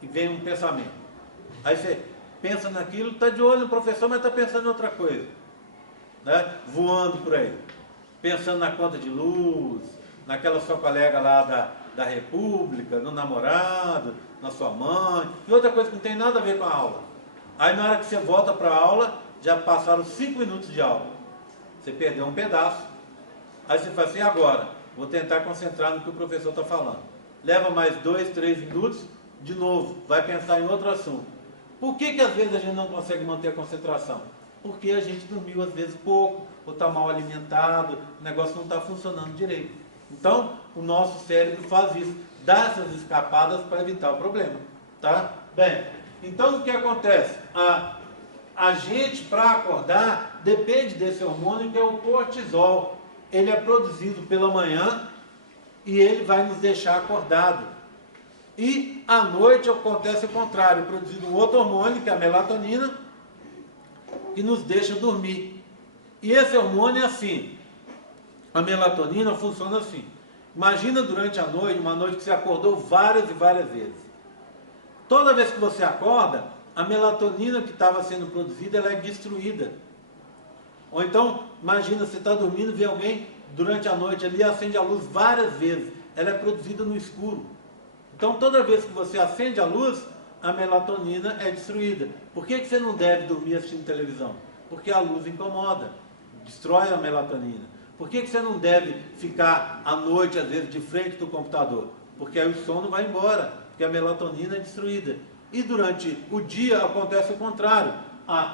e vem um pensamento. Aí você pensa naquilo, está de olho no professor, mas está pensando em outra coisa. Né? Voando por aí. Pensando na conta de luz, naquela sua colega lá da República, no namorado, na sua mãe, e outra coisa que não tem nada a ver com a aula. Aí na hora que você volta para a aula, já passaram 5 minutos de aula. Você perdeu um pedaço. Aí você fala assim, agora, vou tentar concentrar no que o professor está falando. Leva mais 2, 3 minutos, de novo, vai pensar em outro assunto. Por que às vezes a gente não consegue manter a concentração? Porque a gente dormiu às vezes pouco, ou está mal alimentado, o negócio não está funcionando direito. Então, o nosso cérebro faz isso, dá essas escapadas para evitar o problema. Tá? Bem, então o que acontece? A gente, para acordar, depende desse hormônio que é o cortisol. Ele é produzido pela manhã e ele vai nos deixar acordado. E à noite acontece o contrário, é produzido um outro hormônio, que é a melatonina, que nos deixa dormir. E esse hormônio é assim, a melatonina funciona assim. Imagina durante a noite, uma noite que você acordou várias e várias vezes. Toda vez que você acorda, a melatonina que estava sendo produzida, ela é destruída. Ou então, imagina, você está dormindo, vê alguém durante a noite ali, acende a luz várias vezes. Ela é produzida no escuro. Então, toda vez que você acende a luz, a melatonina é destruída. Por que você não deve dormir assistindo televisão? Porque a luz incomoda, destrói a melatonina. Por que você não deve ficar à noite, às vezes, de frente do computador? Porque aí o sono vai embora, porque a melatonina é destruída. E durante o dia acontece o contrário.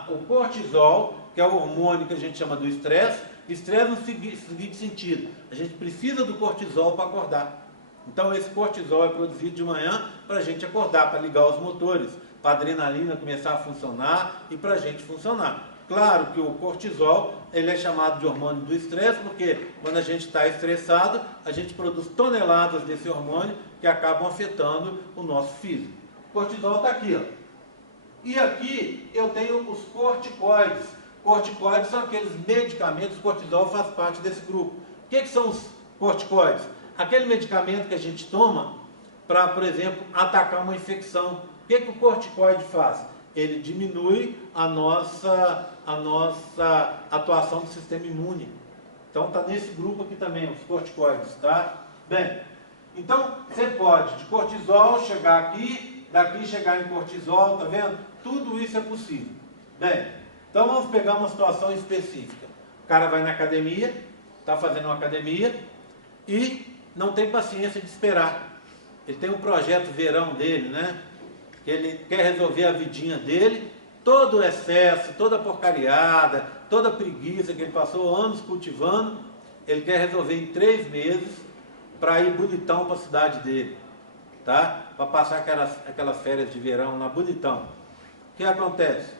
O cortisol, que é o hormônio que a gente chama do estresse no seguinte sentido, a gente precisa do cortisol para acordar. Então esse cortisol é produzido de manhã para a gente acordar, para ligar os motores, para a adrenalina começar a funcionar e para a gente funcionar. Claro que o cortisol, ele é chamado de hormônio do estresse, porque quando a gente está estressado, a gente produz toneladas desse hormônio que acabam afetando o nosso físico. O cortisol está aqui, ó. E aqui eu tenho os corticoides. Corticoides são aqueles medicamentos, o cortisol faz parte desse grupo. O que são os corticoides? Aquele medicamento que a gente toma para, por exemplo, atacar uma infecção. O que o corticoide faz? Ele diminui a nossa atuação do sistema imune. Então está nesse grupo aqui também, os corticoides, tá? Bem, então você pode de cortisol chegar aqui, daqui chegar em cortisol, tá vendo? Tudo isso é possível. Bem, então vamos pegar uma situação específica. O cara vai na academia, está fazendo uma academia e não tem paciência de esperar. Ele tem um projeto verão dele, né? Que ele quer resolver a vidinha dele, todo o excesso, toda a porcariada, toda a preguiça que ele passou anos cultivando, ele quer resolver em 3 meses para ir bonitão para a cidade dele, tá? Para passar aquelas férias de verão lá bonitão. O que acontece?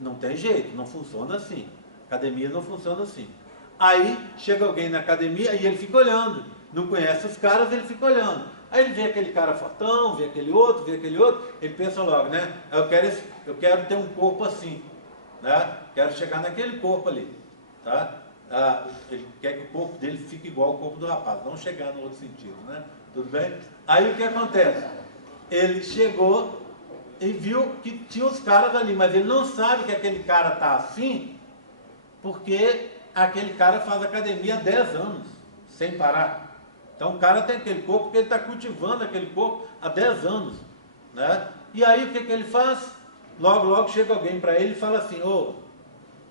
Não tem jeito, não funciona assim. Academia não funciona assim. Aí chega alguém na academia e ele fica olhando, não conhece os caras, ele fica olhando. Aí ele vê aquele cara fortão, vê aquele outro, ele pensa logo, né? Eu quero ter um corpo assim, né? Quero chegar naquele corpo ali, tá? Ele quer que o corpo dele fique igual ao corpo do rapaz, não chegar no outro sentido, né? Tudo bem? Aí o que acontece? Ele chegou e viu que tinha os caras ali, mas ele não sabe que aquele cara tá assim, porque aquele cara faz academia há 10 anos, sem parar. Então o cara tem aquele corpo porque ele está cultivando aquele corpo há 10 anos, né? E aí o que ele faz? Logo chega alguém para ele e fala assim,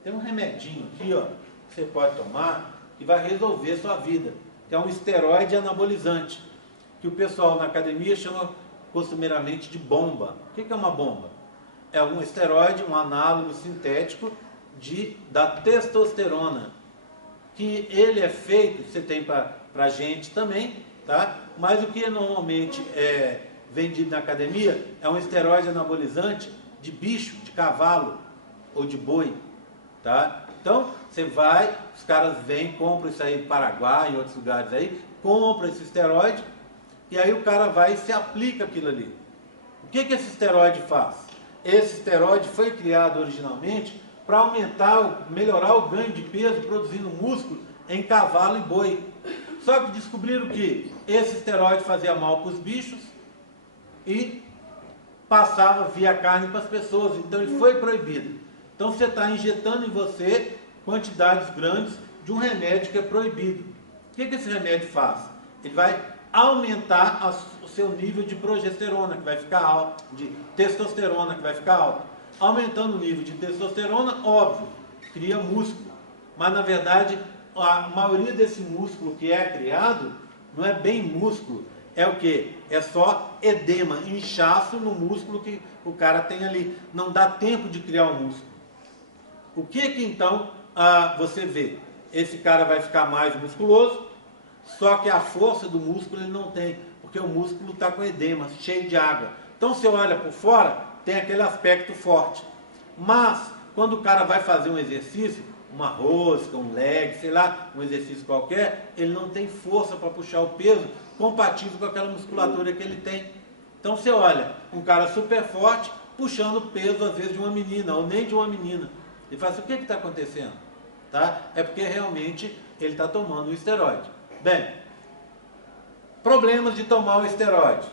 tem um remedinho aqui, ó, que você pode tomar, que vai resolver a sua vida, que é um esteroide anabolizante, que o pessoal na academia chama costumeiramente de bomba. O que é uma bomba? É um esteroide, um análogo sintético da testosterona, que ele é feito, você tem para gente também, tá? Mas o que normalmente é vendido na academia é um esteroide anabolizante de bicho, de cavalo ou de boi, tá? Então, você vai, os caras vêm, compram isso aí no Paraguai, em outros lugares aí, compram esse esteroide, e aí o cara vai e se aplica aquilo ali. O que esse esteroide faz? Esse esteroide foi criado originalmente para aumentar, melhorar o ganho de peso, produzindo músculo em cavalo e boi. Só que descobriram que esse esteroide fazia mal para os bichos e passava via carne para as pessoas, então ele foi proibido. Então você está injetando em você quantidades grandes de um remédio que é proibido. O que esse remédio faz? Ele vai aumentar o seu nível de progesterona, que vai ficar alto, de testosterona, que vai ficar alto. Aumentando o nível de testosterona, óbvio, cria músculo. Mas na verdade, a maioria desse músculo que é criado não é bem músculo. É o que? É só edema, inchaço no músculo que o cara tem ali. Não dá tempo de criar o músculo. O que então você vê? Esse cara vai ficar mais musculoso, só que a força do músculo ele não tem, porque o músculo está com edema, cheio de água. Então você olha por fora, tem aquele aspecto forte. Mas, quando o cara vai fazer um exercício, uma rosca, um leg, sei lá, um exercício qualquer, ele não tem força para puxar o peso compatível com aquela musculatura que ele tem. Então você olha, um cara super forte, puxando o peso às vezes de uma menina, ou nem de uma menina. Ele fala assim, o que está acontecendo? Tá? É porque realmente ele está tomando o esteroide. Bem, problemas de tomar o esteroide.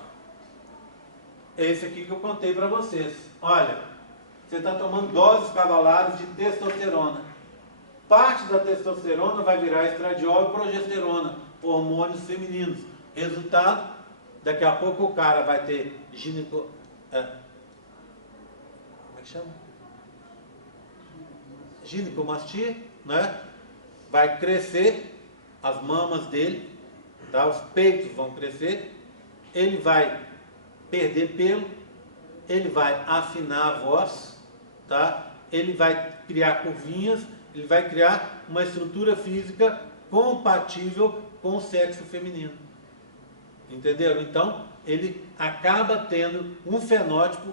Esse aqui que eu contei para vocês. Olha, você está tomando doses cavalares de testosterona. Parte da testosterona vai virar estradiol e progesterona, hormônios femininos. Resultado, daqui a pouco o cara vai ter como é que chama? Ginecomastia, né? Vai crescer as mamas dele, tá? Os peitos vão crescer, ele vai perder pelo, ele vai afinar a voz, tá? Ele vai criar curvinhas, ele vai criar uma estrutura física compatível com o sexo feminino. Entenderam? Então, ele acaba tendo um fenótipo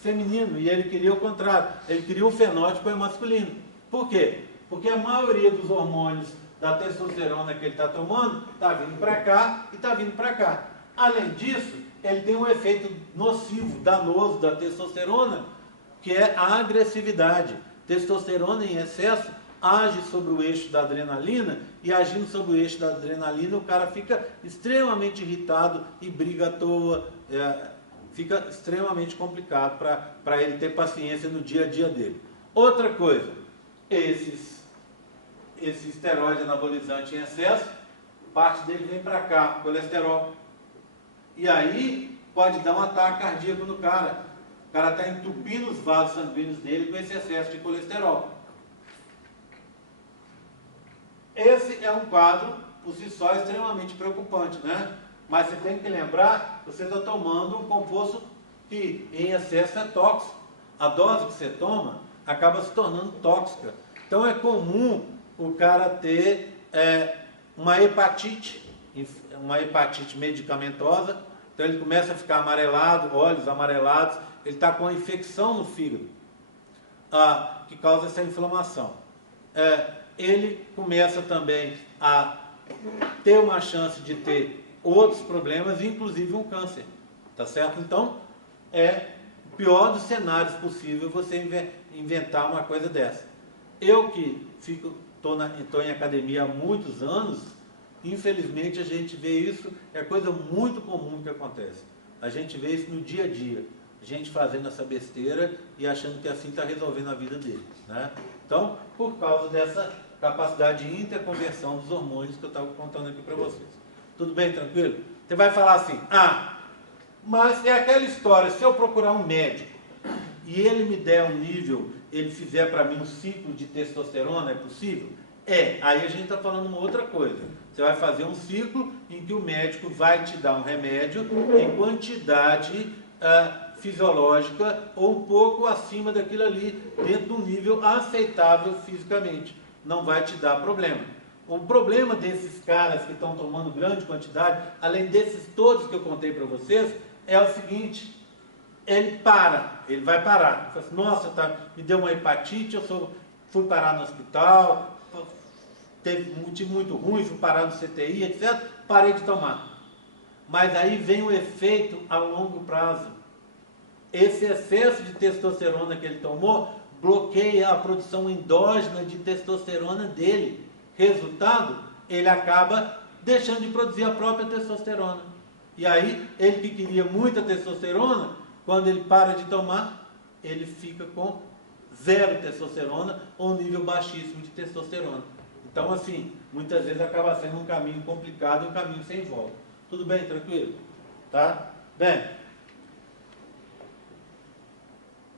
feminino e ele queria o contrário, ele queria um fenótipo masculino. Por quê? Porque a maioria dos hormônios da testosterona que ele está tomando está vindo para cá e está vindo para cá. Além disso, ele tem um efeito nocivo, danoso da testosterona, que é a agressividade. Testosterona em excesso age sobre o eixo da adrenalina, e agindo sobre o eixo da adrenalina, o cara fica extremamente irritado e briga à toa, fica extremamente complicado para ele ter paciência no dia a dia dele. Outra coisa, esse esteroide anabolizante em excesso, parte dele vem para cá, colesterol. E aí pode dar um ataque cardíaco no cara. O cara está entupindo os vasos sanguíneos dele com esse excesso de colesterol. Esse é um quadro, por si só, extremamente preocupante, né? Mas você tem que lembrar, você está tomando um composto que em excesso é tóxico. A dose que você toma acaba se tornando tóxica. Então é comum o cara ter uma hepatite medicamentosa. Então ele começa a ficar amarelado, olhos amarelados, ele está com uma infecção no fígado, que causa essa inflamação. Ele começa também a ter uma chance de ter outros problemas, inclusive um câncer, tá certo? Então, é o pior dos cenários possível você inventar uma coisa dessa. Eu que estou em academia há muitos anos, infelizmente a gente vê isso, é coisa muito comum que acontece. A gente vê isso no dia a dia, gente fazendo essa besteira e achando que assim está resolvendo a vida deles, né? Então, por causa dessa capacidade de interconversão dos hormônios que eu estava contando aqui para vocês. Tudo bem, tranquilo? Você vai falar assim, mas é aquela história, se eu procurar um médico e ele me der um nível, ele fizer para mim um ciclo de testosterona, é possível? Aí a gente está falando uma outra coisa. Você vai fazer um ciclo em que o médico vai te dar um remédio em quantidade fisiológica ou um pouco acima daquilo ali, dentro de um nível aceitável fisicamente. Não vai te dar problema. O problema desses caras que estão tomando grande quantidade, além desses todos que eu contei para vocês, é o seguinte: ele vai parar. Ele fala assim, nossa, me deu uma hepatite, fui parar no hospital, teve um motivo muito ruim, fui parar no CTI, etc. Parei de tomar. Mas aí vem o efeito a longo prazo. Esse excesso de testosterona que ele tomou bloqueia a produção endógena de testosterona dele. Resultado, ele acaba deixando de produzir a própria testosterona. E aí, ele que queria muita testosterona, quando ele para de tomar, ele fica com 0 testosterona ou um nível baixíssimo de testosterona. Então, assim, muitas vezes acaba sendo um caminho complicado e um caminho sem volta. Tudo bem? Tranquilo? Tá? Bem,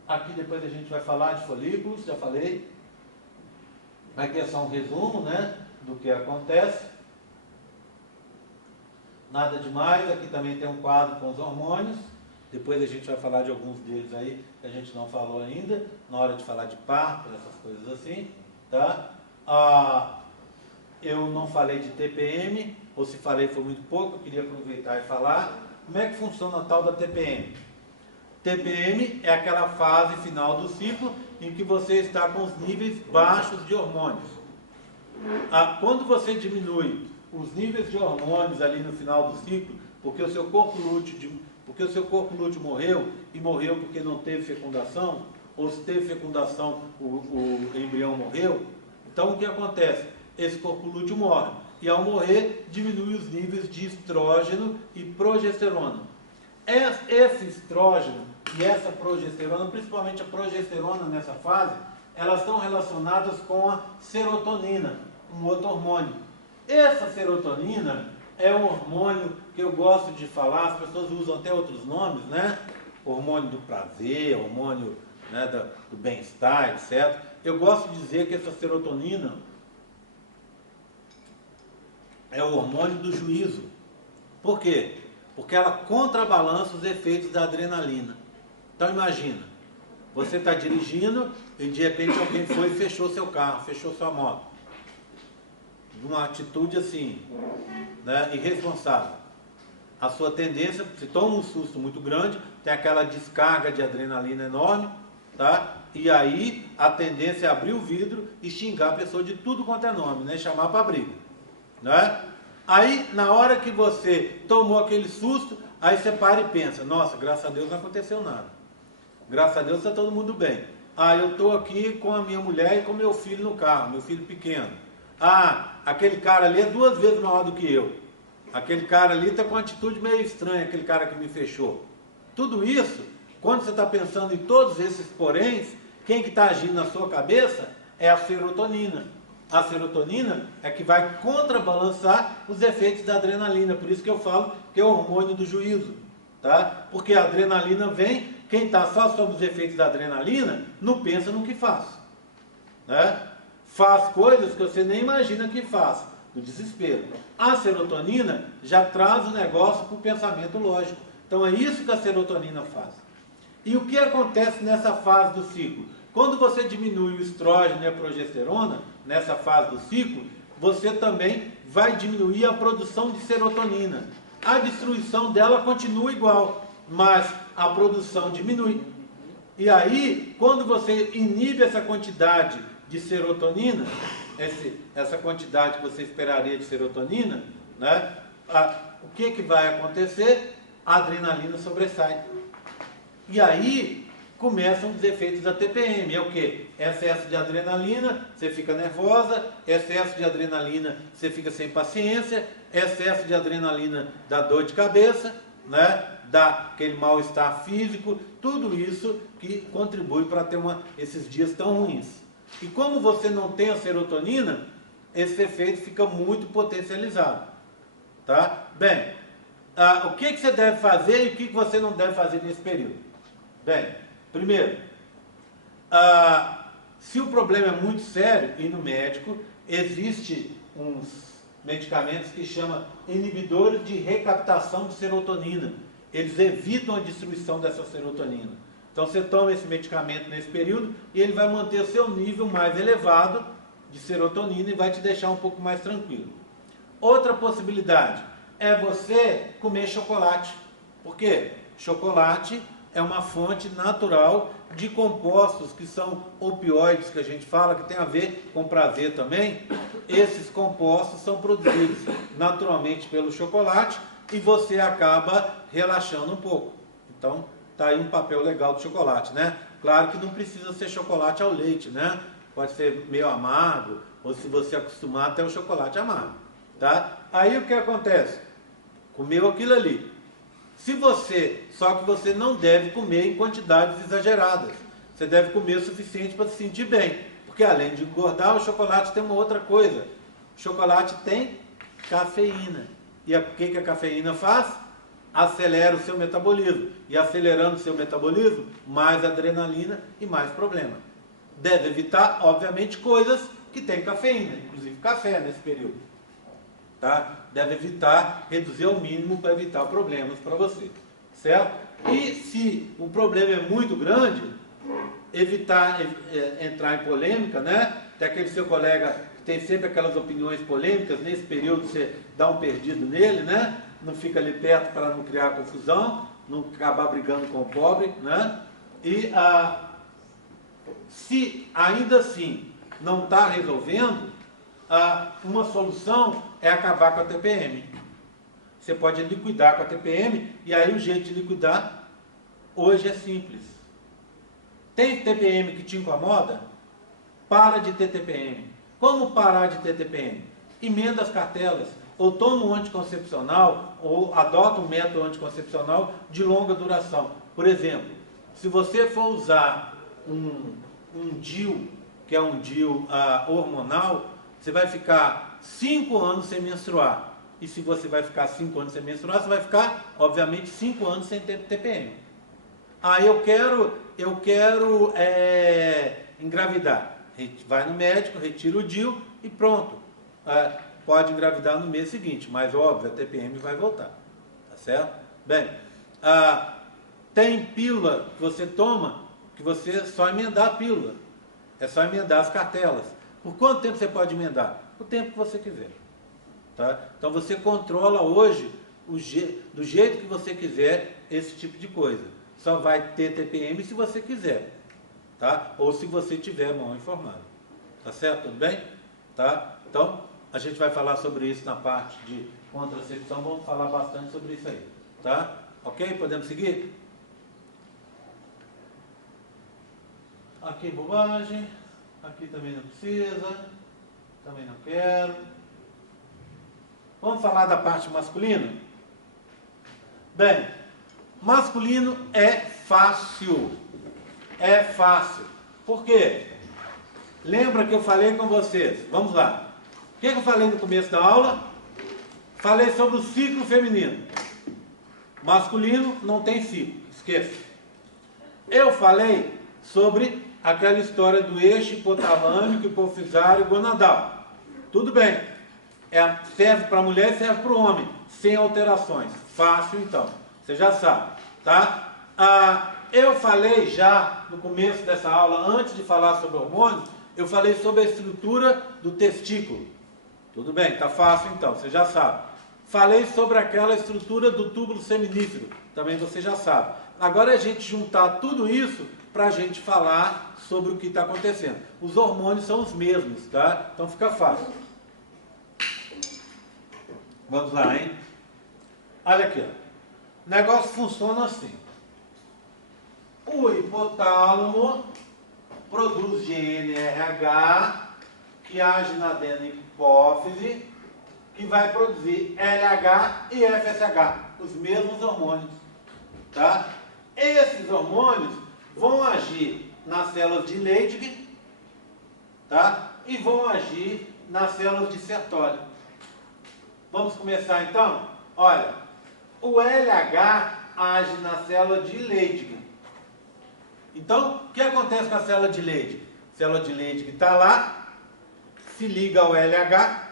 aqui depois a gente vai falar de folículos, já falei. Aqui é só um resumo, né, do que acontece. Nada demais, aqui também tem um quadro com os hormônios. Depois a gente vai falar de alguns deles aí, que a gente não falou ainda, na hora de falar de parto, essas coisas assim, tá? Eu não falei de TPM, ou se falei foi muito pouco, eu queria aproveitar e falar. Como é que funciona a tal da TPM? TPM é aquela fase final do ciclo em que você está com os níveis baixos de hormônios. Quando você diminui os níveis de hormônios ali no final do ciclo, porque o seu corpo lúteo morreu, e morreu porque não teve fecundação, ou se teve fecundação, o embrião morreu, então o que acontece? Esse corpo lúteo morre, e ao morrer, diminui os níveis de estrógeno e progesterona. Esse estrógeno e essa progesterona, principalmente a progesterona nessa fase, elas estão relacionadas com a serotonina, um outro hormônio. Essa serotonina é um hormônio que eu gosto de falar, as pessoas usam até outros nomes, né? Hormônio do prazer, hormônio, né, do bem-estar, etc. Eu gosto de dizer que essa serotonina é o hormônio do juízo. Por quê? Porque ela contrabalança os efeitos da adrenalina. Então imagina, você está dirigindo e de repente alguém foi e fechou seu carro, fechou sua moto. Uma atitude assim, né, irresponsável. A sua tendência, se toma um susto muito grande, tem aquela descarga de adrenalina enorme, tá? E aí a tendência é abrir o vidro e xingar a pessoa de tudo quanto é nome, né? Chamar para briga, né? Aí, na hora que você tomou aquele susto, aí você para e pensa, nossa, graças a Deus não aconteceu nada. Graças a Deus está todo mundo bem. Eu estou aqui com a minha mulher e com meu filho no carro, meu filho pequeno. Aquele cara ali é 2 vezes maior do que eu. Aquele cara ali está com uma atitude meio estranha, aquele cara que me fechou. Tudo isso, quando você está pensando em todos esses poréns, quem que está agindo na sua cabeça é a serotonina. A serotonina é que vai contrabalançar os efeitos da adrenalina. Por isso que eu falo que é o hormônio do juízo. Tá? Porque a adrenalina vem, quem está só sob os efeitos da adrenalina, não pensa no que faz. Né? Faz coisas que você nem imagina que faz, do desespero. A serotonina já traz o negócio para o pensamento lógico. Então é isso que a serotonina faz. E o que acontece nessa fase do ciclo? Quando você diminui o estrógeno e a progesterona, nessa fase do ciclo, você também vai diminuir a produção de serotonina. A destruição dela continua igual, mas a produção diminui. E aí, quando você inibe essa quantidade de serotonina, essa quantidade que você esperaria de serotonina, né, o que vai acontecer? A adrenalina sobressai. E aí começam os efeitos da TPM. É o quê? Excesso de adrenalina, você fica nervosa. Excesso de adrenalina, você fica sem paciência. Excesso de adrenalina dá dor de cabeça, né? Dá aquele mal-estar físico. Tudo isso que contribui para ter esses dias tão ruins. E como você não tem a serotonina, esse efeito fica muito potencializado. Tá? Bem, o que você deve fazer e o que você não deve fazer nesse período? Bem, primeiro, se o problema é muito sério, ir no médico, existe uns medicamentos que chamam inibidores de recaptação de serotonina. Eles evitam a destruição dessa serotonina. Então você toma esse medicamento nesse período e ele vai manter o seu nível mais elevado de serotonina e vai te deixar um pouco mais tranquilo. Outra possibilidade é você comer chocolate. Por quê? Chocolate é uma fonte natural de compostos que são opioides, que a gente fala, que tem a ver com prazer também. Esses compostos são produzidos naturalmente pelo chocolate e você acaba relaxando um pouco. Então, tá aí um papel legal do chocolate, né? Claro que não precisa ser chocolate ao leite, né? Pode ser meio amargo, ou se você acostumar até o chocolate amargo, tá? Aí o que acontece? Comeu aquilo ali. Só que você não deve comer em quantidades exageradas. Você deve comer o suficiente para se sentir bem. Porque além de engordar, o chocolate tem uma outra coisa. O chocolate tem cafeína. E o que a cafeína faz? Acelera o seu metabolismo. E acelerando o seu metabolismo, mais adrenalina e mais problema. Deve evitar, obviamente, coisas que têm cafeína, inclusive café nesse período. Tá? Deve evitar, reduzir ao mínimo para evitar problemas para você. Certo? E se o problema é muito grande, evitar entrar em polêmica, né? Tem aquele seu colega que tem sempre aquelas opiniões polêmicas, nesse período você dá um perdido nele, né? Não fica ali perto para não criar confusão, não acabar brigando com o pobre, né? E se ainda assim não está resolvendo, uma solução é acabar com a TPM. Você pode liquidar com a TPM, e aí o jeito de liquidar hoje é simples. Tem TPM que te incomoda? Para de ter TPM. Como parar de ter TPM? Emenda as cartelas, ou toma um anticoncepcional, ou adota um método anticoncepcional de longa duração. Por exemplo, se você for usar um DIU, que é um DIU hormonal, você vai ficar 5 anos sem menstruar. E se você vai ficar 5 anos sem menstruar, você vai ficar, obviamente, 5 anos sem ter TPM. Eu quero engravidar. Vai no médico, retira o DIU e pronto. Pode engravidar no mês seguinte, mas óbvio, a TPM vai voltar. Tá certo? Bem, tem pílula que você toma, que você só emendar a pílula. É só emendar as cartelas. Por quanto tempo você pode emendar? O tempo que você quiser. Tá? Então você controla hoje, do jeito que você quiser, esse tipo de coisa. Só vai ter TPM se você quiser. Tá? Ou se você tiver mal informado. Tá certo? Tudo bem? Tá? Então, a gente vai falar sobre isso na parte de contracepção. Vamos falar bastante sobre isso aí. Tá? Ok? Podemos seguir? Aqui bobagem. Aqui também não precisa. Também não quero. Vamos falar da parte masculina? Bem, masculino é fácil. É fácil. Por quê? Lembra que eu falei com vocês? Vamos lá. O que eu falei no começo da aula? Falei sobre o ciclo feminino. Masculino não tem ciclo, esqueça. Eu falei sobre aquela história do eixo hipotalâmico, hipofisário e gonadal. Tudo bem. Serve para a mulher e serve para o homem, sem alterações. Fácil então, você já sabe, tá? Eu falei já no começo dessa aula, antes de falar sobre hormônios, eu falei sobre a estrutura do testículo. Tudo bem, tá fácil então, você já sabe. Falei sobre aquela estrutura do túbulo seminífero, também você já sabe. Agora é a gente juntar tudo isso para a gente falar sobre o que está acontecendo. Os hormônios são os mesmos, tá? Então fica fácil. Vamos lá, hein? Olha aqui, ó. O negócio funciona assim. O hipotálamo produz GNRH, que age na adenopófise, que vai produzir LH e FSH, os mesmos hormônios. Tá? Esses hormônios vão agir nas células de Leydig, tá? E vão agir nas células de Sertoli. Vamos começar então? Olha, o LH age na célula de Leydig. Então, o que acontece com a célula de Leydig? A célula de Leydig está lá, se liga ao LH,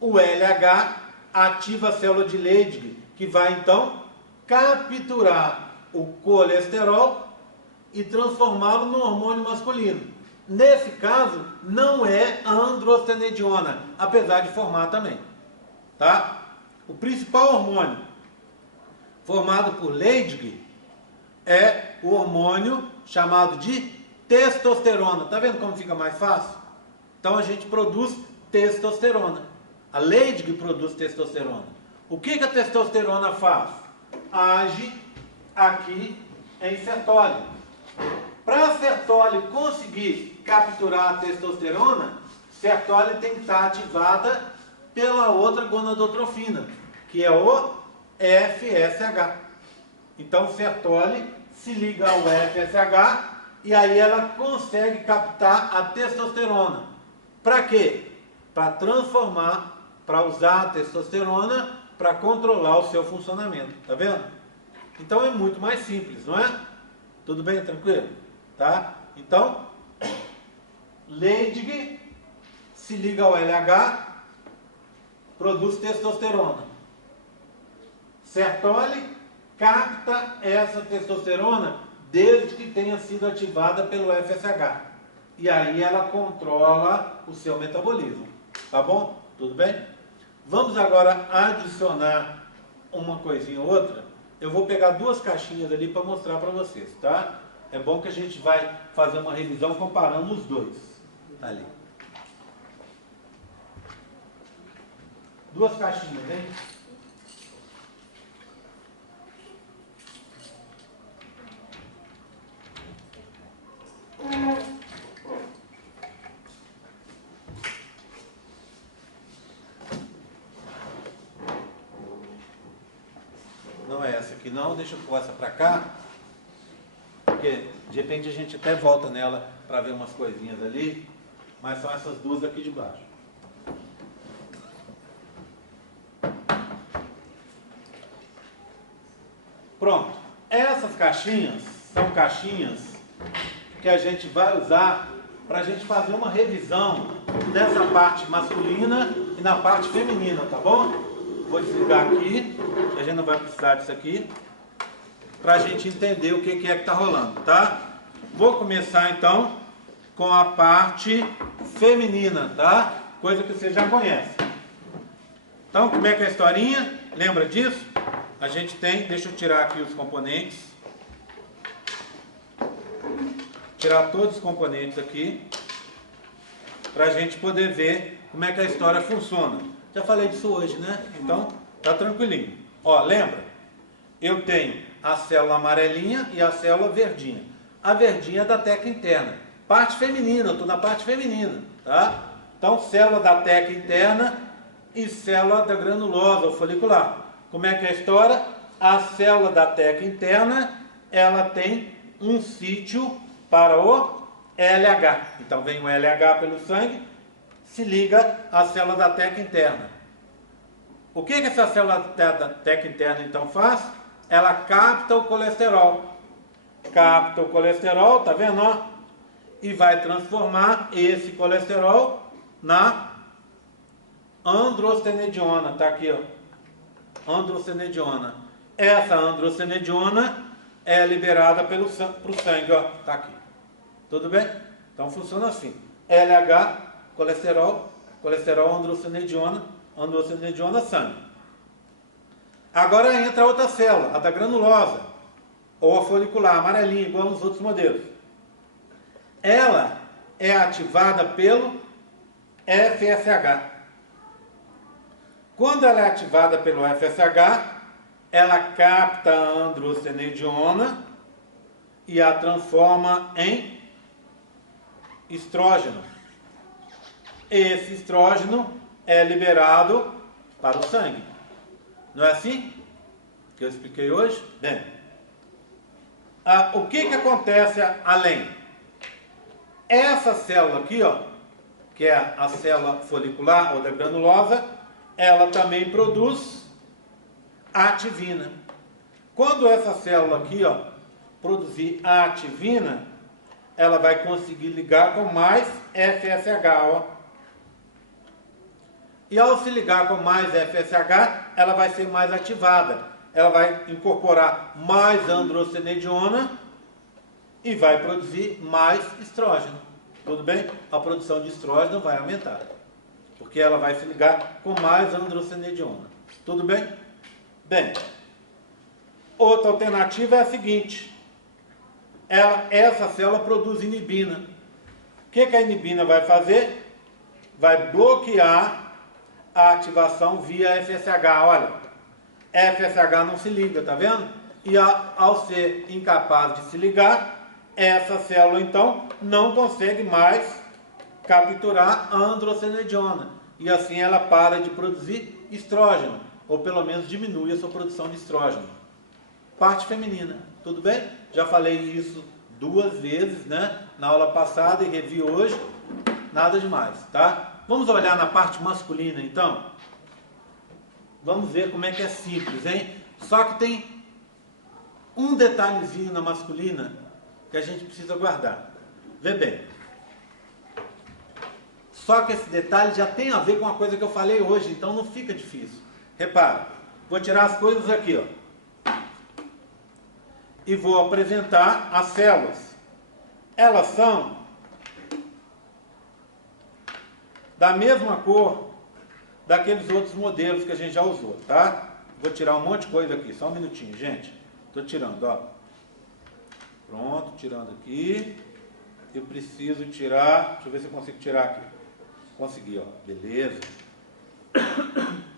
o LH ativa a célula de Leydig, que vai então capturar o colesterol e transformá-lo no hormônio masculino. Nesse caso, não é a androstenediona, apesar de formar também. Tá? O principal hormônio formado por Leydig é o hormônio chamado de testosterona. Tá vendo como fica mais fácil? Então a gente produz testosterona. A Leydig produz testosterona. O que a testosterona faz? Age aqui em Sertoli. Para a sertólise conseguir capturar a testosterona, sertólise tem que estar ativada pela outra gonadotrofina, que é o FSH. Então, sertólise se liga ao FSH e aí ela consegue captar a testosterona. Para quê? Para transformar, para usar a testosterona para controlar o seu funcionamento. Tá vendo? Então é muito mais simples, não é? Tudo bem? Tranquilo? Tá? Então, Leydig se liga ao LH, produz testosterona. Sertólise capta essa testosterona desde que tenha sido ativada pelo FSH. E aí ela controla o seu metabolismo. Tá bom? Tudo bem? Vamos agora adicionar uma coisinha ou outra. Eu vou pegar duas caixinhas ali para mostrar para vocês, tá? É bom que a gente vai fazer uma revisão comparando os dois. Ali. Duas caixinhas, hein? Não é essa aqui não, deixa eu pôr essa para cá, porque de repente a gente até volta nela para ver umas coisinhas ali, mas são essas duas aqui de baixo. Pronto, essas caixinhas são caixinhas que a gente vai usar para a gente fazer uma revisão nessa parte masculina e na parte feminina, tá bom? Vou desligar aqui, a gente não vai precisar disso aqui, para a gente entender o que é que está rolando, tá? Vou começar então com a parte feminina, tá? Coisa que você já conhece. Então, como é que é a historinha? Lembra disso? A gente tem, deixa eu tirar aqui os componentes. Tirar todos os componentes aqui, para a gente poder ver como é que a história funciona. Já falei disso hoje, né? Então, tá tranquilinho. Ó, lembra? Eu tenho a célula amarelinha e a célula verdinha. A verdinha é da teca interna. Parte feminina, eu estou na parte feminina, tá? Então, célula da teca interna e célula da granulosa, ou folicular. Como é que é a história? A célula da teca interna, ela tem um sítio para o LH. Então, vem o LH pelo sangue, se liga à célula da teca interna. O que essa célula da teca interna então faz? Ela capta o colesterol. Capta o colesterol, tá vendo? Ó? E vai transformar esse colesterol na androstenediona. Tá aqui, ó. Androstenediona. Essa androstenediona é liberada pro sangue, ó. Tá aqui. Tudo bem? Então funciona assim. LH, colesterol, androstenediona, sangue. Agora entra outra célula, a da granulosa, ou a folicular, amarelinha, igual nos outros modelos. Ela é ativada pelo FSH. Quando ela é ativada pelo FSH, ela capta a androstenediona e a transforma em estrógeno. Esse estrógeno é liberado para o sangue. Não é assim que eu expliquei hoje? Bem, o que acontece além? Essa célula aqui, ó, que é a célula folicular ou da granulosa, ela também produz ativina. Quando essa célula aqui, ó, produzir a ativina, ela vai conseguir ligar com mais FSH, ó. E ao se ligar com mais FSH, ela vai ser mais ativada. Ela vai incorporar mais androstenediona e vai produzir mais estrógeno. Tudo bem? A produção de estrógeno vai aumentar, porque ela vai se ligar com mais androstenediona. Tudo bem? Bem, outra alternativa é a seguinte. Essa célula produz inibina. O que a inibina vai fazer? Vai bloquear a ativação via FSH. Olha, FSH não se liga, tá vendo? E ao ser incapaz de se ligar, essa célula, então, não consegue mais capturar a androstenediona. E assim ela para de produzir estrógeno, ou pelo menos diminui a sua produção de estrógeno. Parte feminina, tudo bem? Já falei isso 2 vezes, né? Na aula passada e revi hoje. Nada demais, tá? Vamos olhar na parte masculina, então? Vamos ver como é que é simples, hein? Só que tem um detalhezinho na masculina que a gente precisa guardar. Vê bem. Só que esse detalhe já tem a ver com a coisa que eu falei hoje, então não fica difícil. Repara, vou tirar as coisas aqui, ó. E vou apresentar as células. Elas são da mesma cor daqueles outros modelos que a gente já usou, tá? Vou tirar um monte de coisa aqui, só um minutinho, gente. Estou tirando, ó. Pronto, tirando aqui. Eu preciso tirar, deixa eu ver se eu consigo tirar aqui. Consegui, ó, beleza.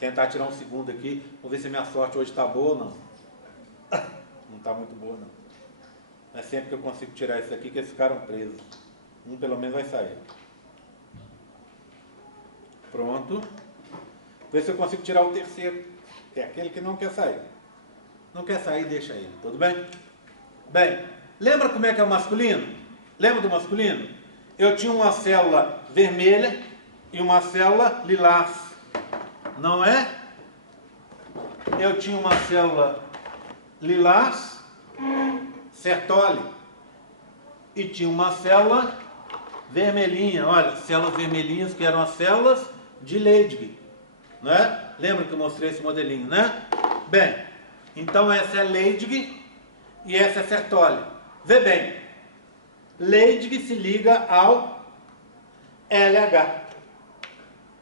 Tentar tirar um segundo aqui, vamos ver se a minha sorte hoje está boa ou não. Não está muito boa, não. Não é sempre que eu consigo tirar isso aqui que eles ficaram presos. Um pelo menos vai sair. Pronto. Ver se eu consigo tirar o terceiro. É aquele que não quer sair. Não quer sair, deixa ele. Tudo bem? Bem, lembra como é que é o masculino? Lembra do masculino? Eu tinha uma célula vermelha e uma célula lilás. Não é? Eu tinha uma célula lilás, Sertoli, e tinha uma célula vermelhinha. Olha, células vermelhinhas que eram as células de Leydig, né? Lembra que eu mostrei esse modelinho, né? Bem, então essa é Leydig e essa é Sertoli. Vê bem, Leydig se liga ao LH.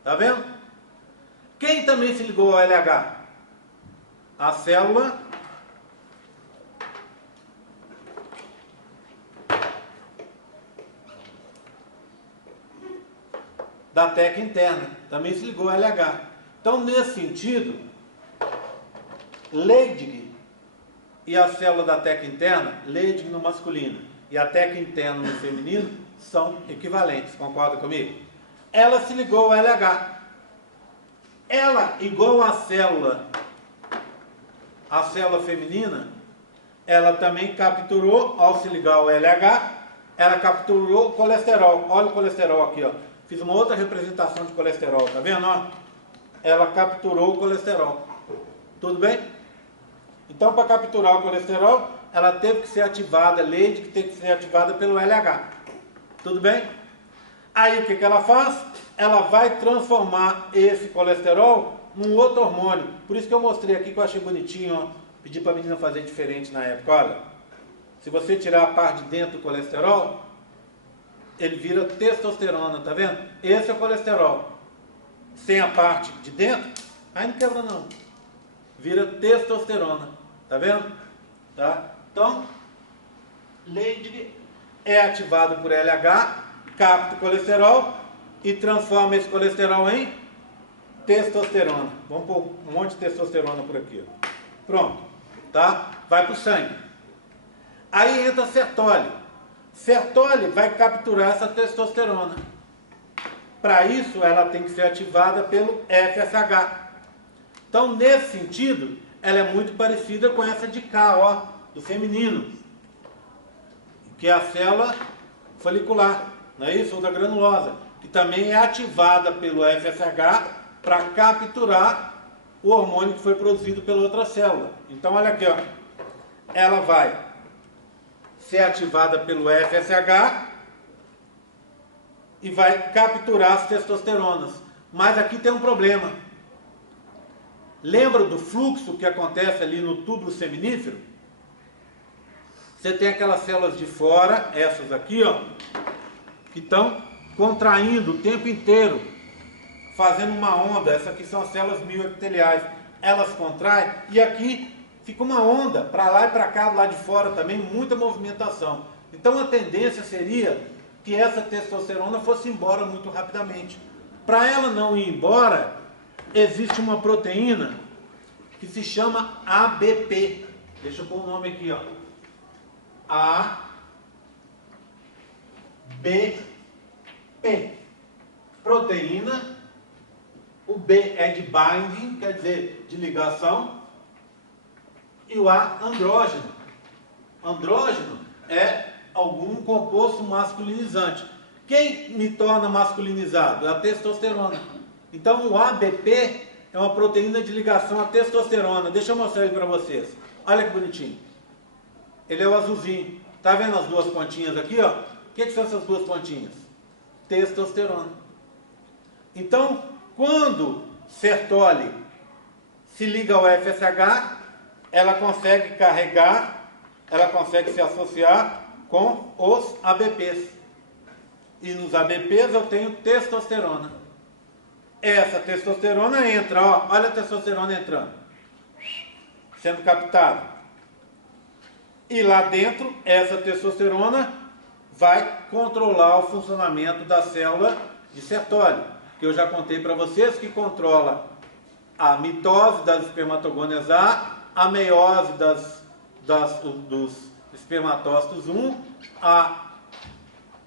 Tá vendo? Quem também se ligou ao LH? A célula da teca interna. Também se ligou ao LH. Então, nesse sentido, Leydig e a célula da teca interna, Leydig no masculino e a teca interna no feminino, são equivalentes. Concorda comigo? Ela se ligou ao LH. Ela, igual a célula feminina, ela também capturou, ao se ligar ao LH, ela capturou colesterol. Olha o colesterol aqui, ó. Fiz uma outra representação de colesterol, tá vendo? Ó? Ela capturou o colesterol. Tudo bem? Então, para capturar o colesterol, ela teve que ser ativada, Leydig teve que ser ativada pelo LH. Tudo bem? Aí, o que ela faz? Ela vai transformar esse colesterol num outro hormônio. Por isso que eu mostrei aqui, que eu achei bonitinho, ó. Pedi para a menina fazer diferente na época. Olha, se você tirar a parte de dentro do colesterol, ele vira testosterona, tá vendo? Esse é o colesterol. Sem a parte de dentro, aí não quebra não. Vira testosterona, tá vendo? Tá? Então, Leydig é ativado por LH, capta o colesterol e transforma esse colesterol em testosterona. Vamos pôr um monte de testosterona por aqui. Ó. Pronto, tá? Vai para o sangue. Aí entra a Sertoli. Sertoli vai capturar essa testosterona. Para isso, ela tem que ser ativada pelo FSH. Então, nesse sentido, ela é muito parecida com essa de cá, ó, do feminino, que é a célula folicular, não é isso? Ou da granulosa, que também é ativada pelo FSH para capturar o hormônio que foi produzido pela outra célula. Então, olha aqui, ó. Ela vai ser ativada pelo FSH e vai capturar as testosteronas. Mas aqui tem um problema. Lembra do fluxo que acontece ali no túbulo seminífero? Você tem aquelas células de fora, essas aqui, ó, que estão contraindo o tempo inteiro, fazendo uma onda. Essas aqui são as células mioepiteliais. Elas contraem e aqui fica uma onda, para lá e para cá, do lado de fora também, muita movimentação. Então a tendência seria que essa testosterona fosse embora muito rapidamente. Para ela não ir embora, existe uma proteína que se chama ABP. Deixa eu pôr o nome aqui, ó. BP. Proteína. O B é de binding, quer dizer, de ligação. E o A, andrógeno. Andrógeno é algum composto masculinizante. Quem me torna masculinizado? É a testosterona. Então o ABP é uma proteína de ligação à testosterona. Deixa eu mostrar ele para vocês. Olha que bonitinho. Ele é o azulzinho. Tá vendo as duas pontinhas aqui, ó? O que são essas duas pontinhas? Testosterona. Então, quando sertoli se liga ao FSH, ela consegue carregar, ela consegue se associar com os ABPs. E nos ABPs eu tenho testosterona. Essa testosterona entra, ó, olha a testosterona entrando, sendo captada. E lá dentro, essa testosterona vai controlar o funcionamento da célula de sertoli, que eu já contei para vocês que controla a mitose das espermatogônias a meiose dos espermatócitos 1, a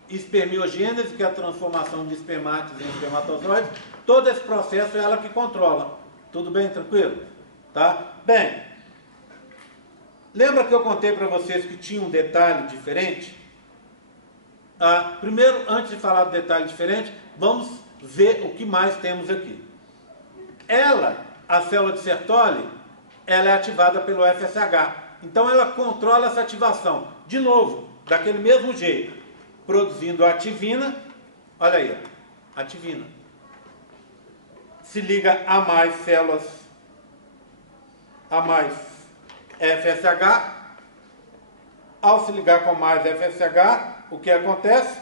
espermiogênese, que é a transformação de espermátidos em espermatozoides. Todo esse processo é ela que controla. Tudo bem, tranquilo? Tá? Bem, lembra que eu contei para vocês que tinha um detalhe diferente? Primeiro, antes de falar do detalhe diferente, vamos ver o que mais temos aqui. A célula de sertoli, ela é ativada pelo FSH. Então ela controla essa ativação. De novo, daquele mesmo jeito, produzindo a ativina. Olha aí, ó, ativina. Se liga a mais células, a mais FSH. Ao se ligar com mais FSH, o que acontece?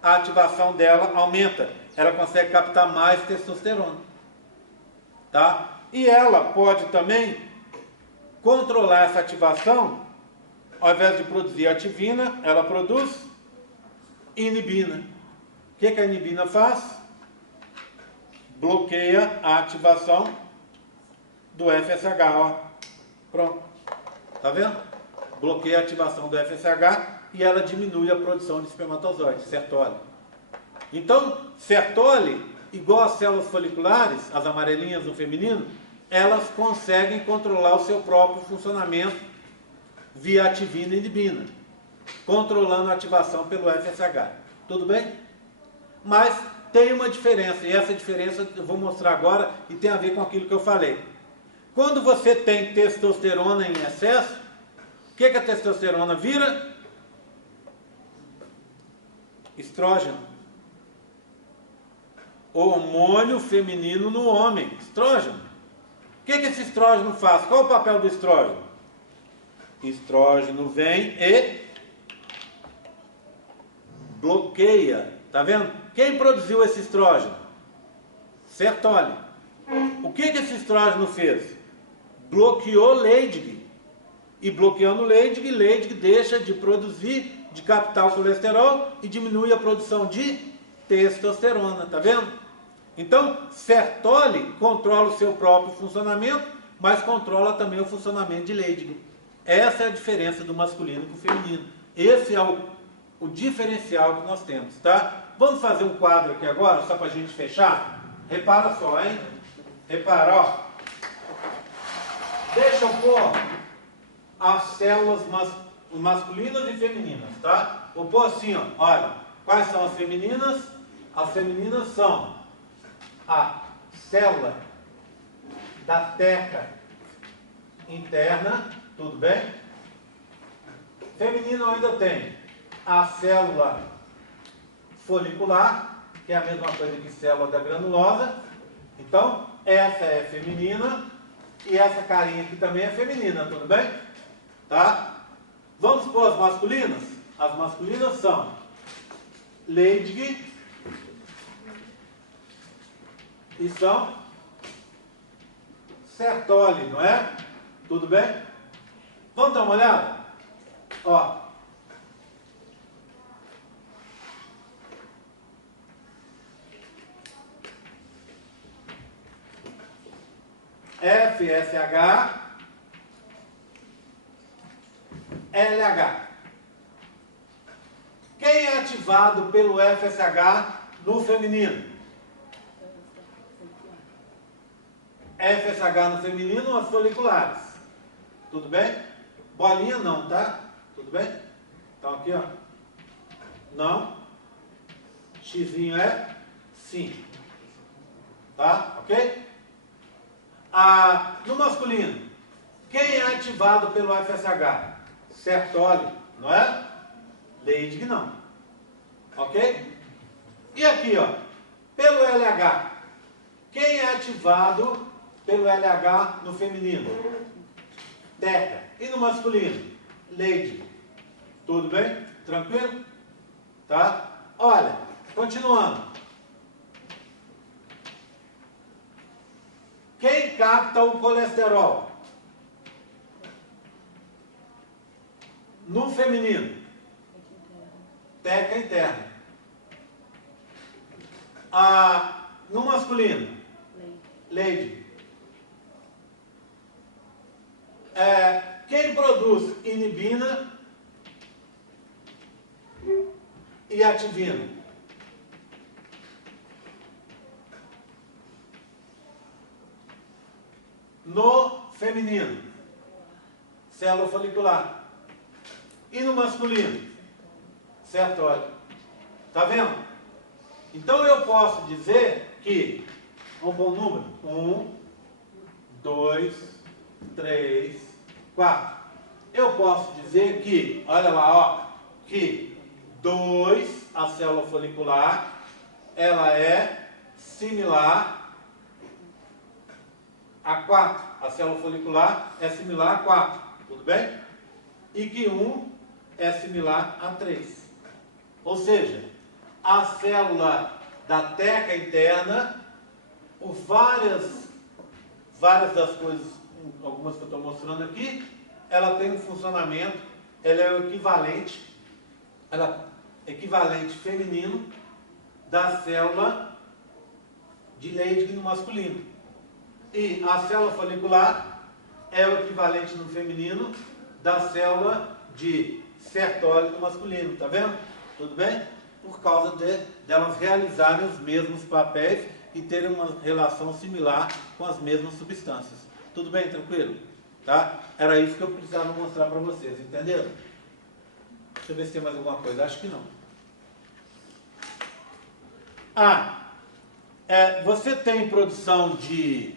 A ativação dela aumenta. Ela consegue captar mais testosterona. Tá? E ela pode também controlar essa ativação. Ao invés de produzir ativina, ela produz inibina. O que a inibina faz? Bloqueia a ativação do FSH. Ó. Pronto. Tá vendo? Bloqueia a ativação do FSH e ela diminui a produção de espermatozoides, sertoli. Então, sertoli, igual as células foliculares, as amarelinhas no feminino, elas conseguem controlar o seu próprio funcionamento via ativina e inibina, controlando a ativação pelo FSH. Tudo bem? Mas tem uma diferença, e essa diferença eu vou mostrar agora e tem a ver com aquilo que eu falei. Quando você tem testosterona em excesso, o que a testosterona vira? Estrógeno. Hormônio feminino no homem, estrógeno. O que esse estrógeno faz? Qual o papel do estrógeno? Estrógeno vem e bloqueia. Tá vendo? Quem produziu esse estrógeno? Sertoli. O que esse estrógeno fez? Bloqueou Leydig. E bloqueando Leydig, Leydig deixa de produzir, de captar o colesterol e diminui a produção de testosterona. Tá vendo? Então, sertoli controla o seu próprio funcionamento, mas controla também o funcionamento de Leydig. Essa é a diferença do masculino com o feminino. Esse é o diferencial que nós temos, tá? Vamos fazer um quadro aqui agora, só para a gente fechar? Repara só, hein? Repara, ó. Deixa eu pôr as células masculinas e femininas, tá? Vou pôr assim, ó. Olha, quais são as femininas? As femininas são a célula da teca interna, tudo bem? Feminino ainda tem a célula folicular, que é a mesma coisa que célula da granulosa. Então, essa é feminina e essa carinha aqui também é feminina, tudo bem? Tá? Vamos pôr as masculinas? As masculinas são Leydig e são sertoli, não é? Tudo bem? Vamos dar uma olhada? Ó. FSH, LH. O Quem é ativado pelo FSH no feminino? FSH no feminino, as foliculares. Tudo bem? Bolinha não, tá? Tudo bem? Então aqui, ó. Não. Xzinho é sim. Tá? Ok? No masculino, quem é ativado pelo FSH? Sertoli, não é? Leydig não. Ok? E aqui, ó. Pelo LH. Quem é ativado pelo LH no feminino? Teca. E no masculino? Leydig. Tudo bem? Tranquilo? Tá? Olha, continuando. Quem capta o colesterol? No feminino? Teca interna. No masculino? Leydig. Quem produz inibina e ativina? No feminino, célula folicular. E no masculino, sertólio. Tá vendo? Então eu posso dizer que, um bom número, 1, 2, 3, 4. Eu posso dizer que, olha lá, ó, que 2, a célula folicular, ela é similar a 4. A célula folicular é similar a 4. Tudo bem? E que 1 é similar a 3. Ou seja, a célula da teca interna, por várias das coisas, algumas que eu estou mostrando aqui, ela tem um funcionamento, ela é o equivalente feminino da célula de Leydig no masculino. E a célula folicular é o equivalente no feminino da célula de Sertoli no masculino. Tá vendo? Tudo bem? Por causa delas realizarem os mesmos papéis e terem uma relação similar com as mesmas substâncias. Tudo bem? Tranquilo? Tá? Era isso que eu precisava mostrar para vocês. Entenderam? Deixa eu ver se tem mais alguma coisa. Acho que não. Você tem produção de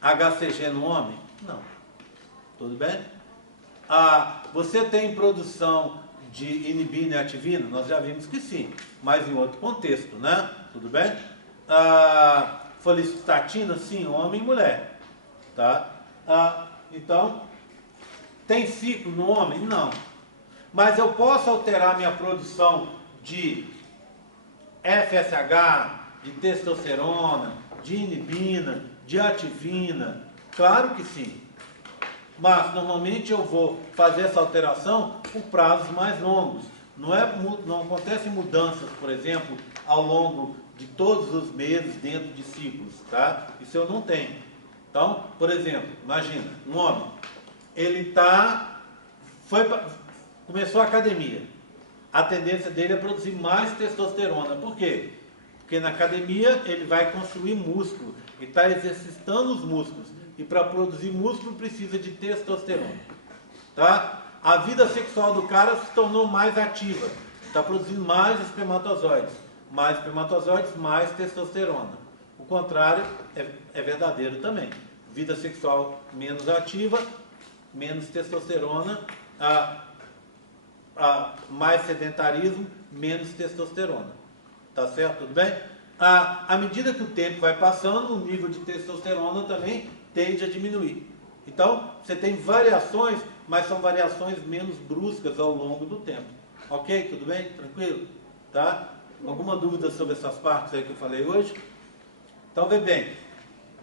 HCG no homem? Não. Tudo bem? Você tem produção de inibina e ativina? Nós já vimos que sim, mas em outro contexto, né? Tudo bem? Folicistatina, sim, homem e mulher. Tá? Então, tem ciclo no homem? Não. Mas eu posso alterar minha produção de FSH, de testosterona, de inibina, de ativina? Claro que sim. Mas normalmente eu vou fazer essa alteração por prazos mais longos. Não acontecem mudanças, por exemplo, ao longo de todos os meses dentro de ciclos, tá? Isso eu não tenho. Então, por exemplo, imagina, um homem, ele começou a academia. A tendência dele é produzir mais testosterona. Por quê? Porque na academia ele vai construir músculo e está exercitando os músculos. E para produzir músculo precisa de testosterona. Tá? A vida sexual do cara se tornou mais ativa. Está produzindo mais espermatozoides. Mais espermatozoides, mais testosterona. O contrário é verdadeiro também. Vida sexual menos ativa, menos testosterona, mais sedentarismo, menos testosterona. Tá certo? Tudo bem? À medida que o tempo vai passando, o nível de testosterona também tende a diminuir. Então, você tem variações, mas são variações menos bruscas ao longo do tempo. Ok? Tudo bem? Tranquilo? Tá? Alguma dúvida sobre essas partes aí que eu falei hoje? Então, vê bem.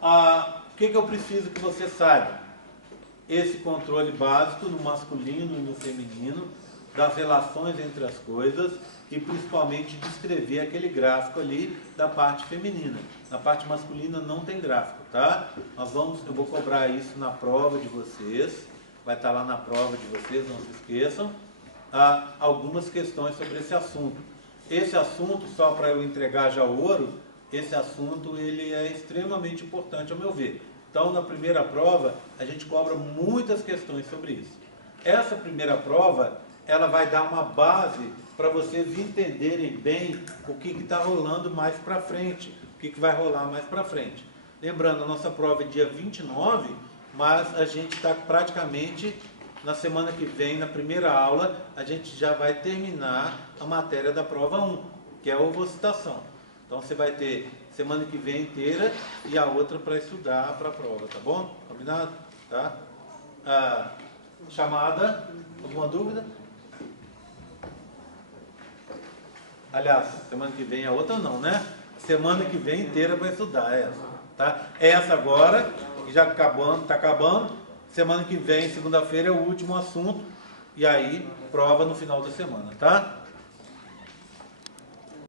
O que eu preciso que você saiba? Esse controle básico no masculino e no feminino, das relações entre as coisas e principalmente descrever aquele gráfico ali da parte feminina. Na parte masculina não tem gráfico, tá? Eu vou cobrar isso na prova de vocês, vai estar lá na prova de vocês, não se esqueçam, algumas questões sobre esse assunto. Esse assunto, só para eu entregar já o ouro, esse assunto ele é extremamente importante ao meu ver. Então, na primeira prova, a gente cobra muitas questões sobre isso. Essa primeira prova, ela vai dar uma base para vocês entenderem bem o que está rolando mais para frente, o que vai rolar mais para frente. Lembrando, a nossa prova é dia 29, mas a gente está praticamente, na semana que vem, na primeira aula, a gente já vai terminar a matéria da prova 1, que é a ovocitação. Então você vai ter semana que vem inteira e a outra para estudar para a prova, tá bom? Combinado? Tá? Chamada, alguma dúvida? Aliás, semana que vem a outra não, né? Semana que vem inteira para estudar essa, tá? Essa agora, que já acabando, tá acabando. Semana que vem, segunda-feira, é o último assunto. E aí, prova no final da semana, tá?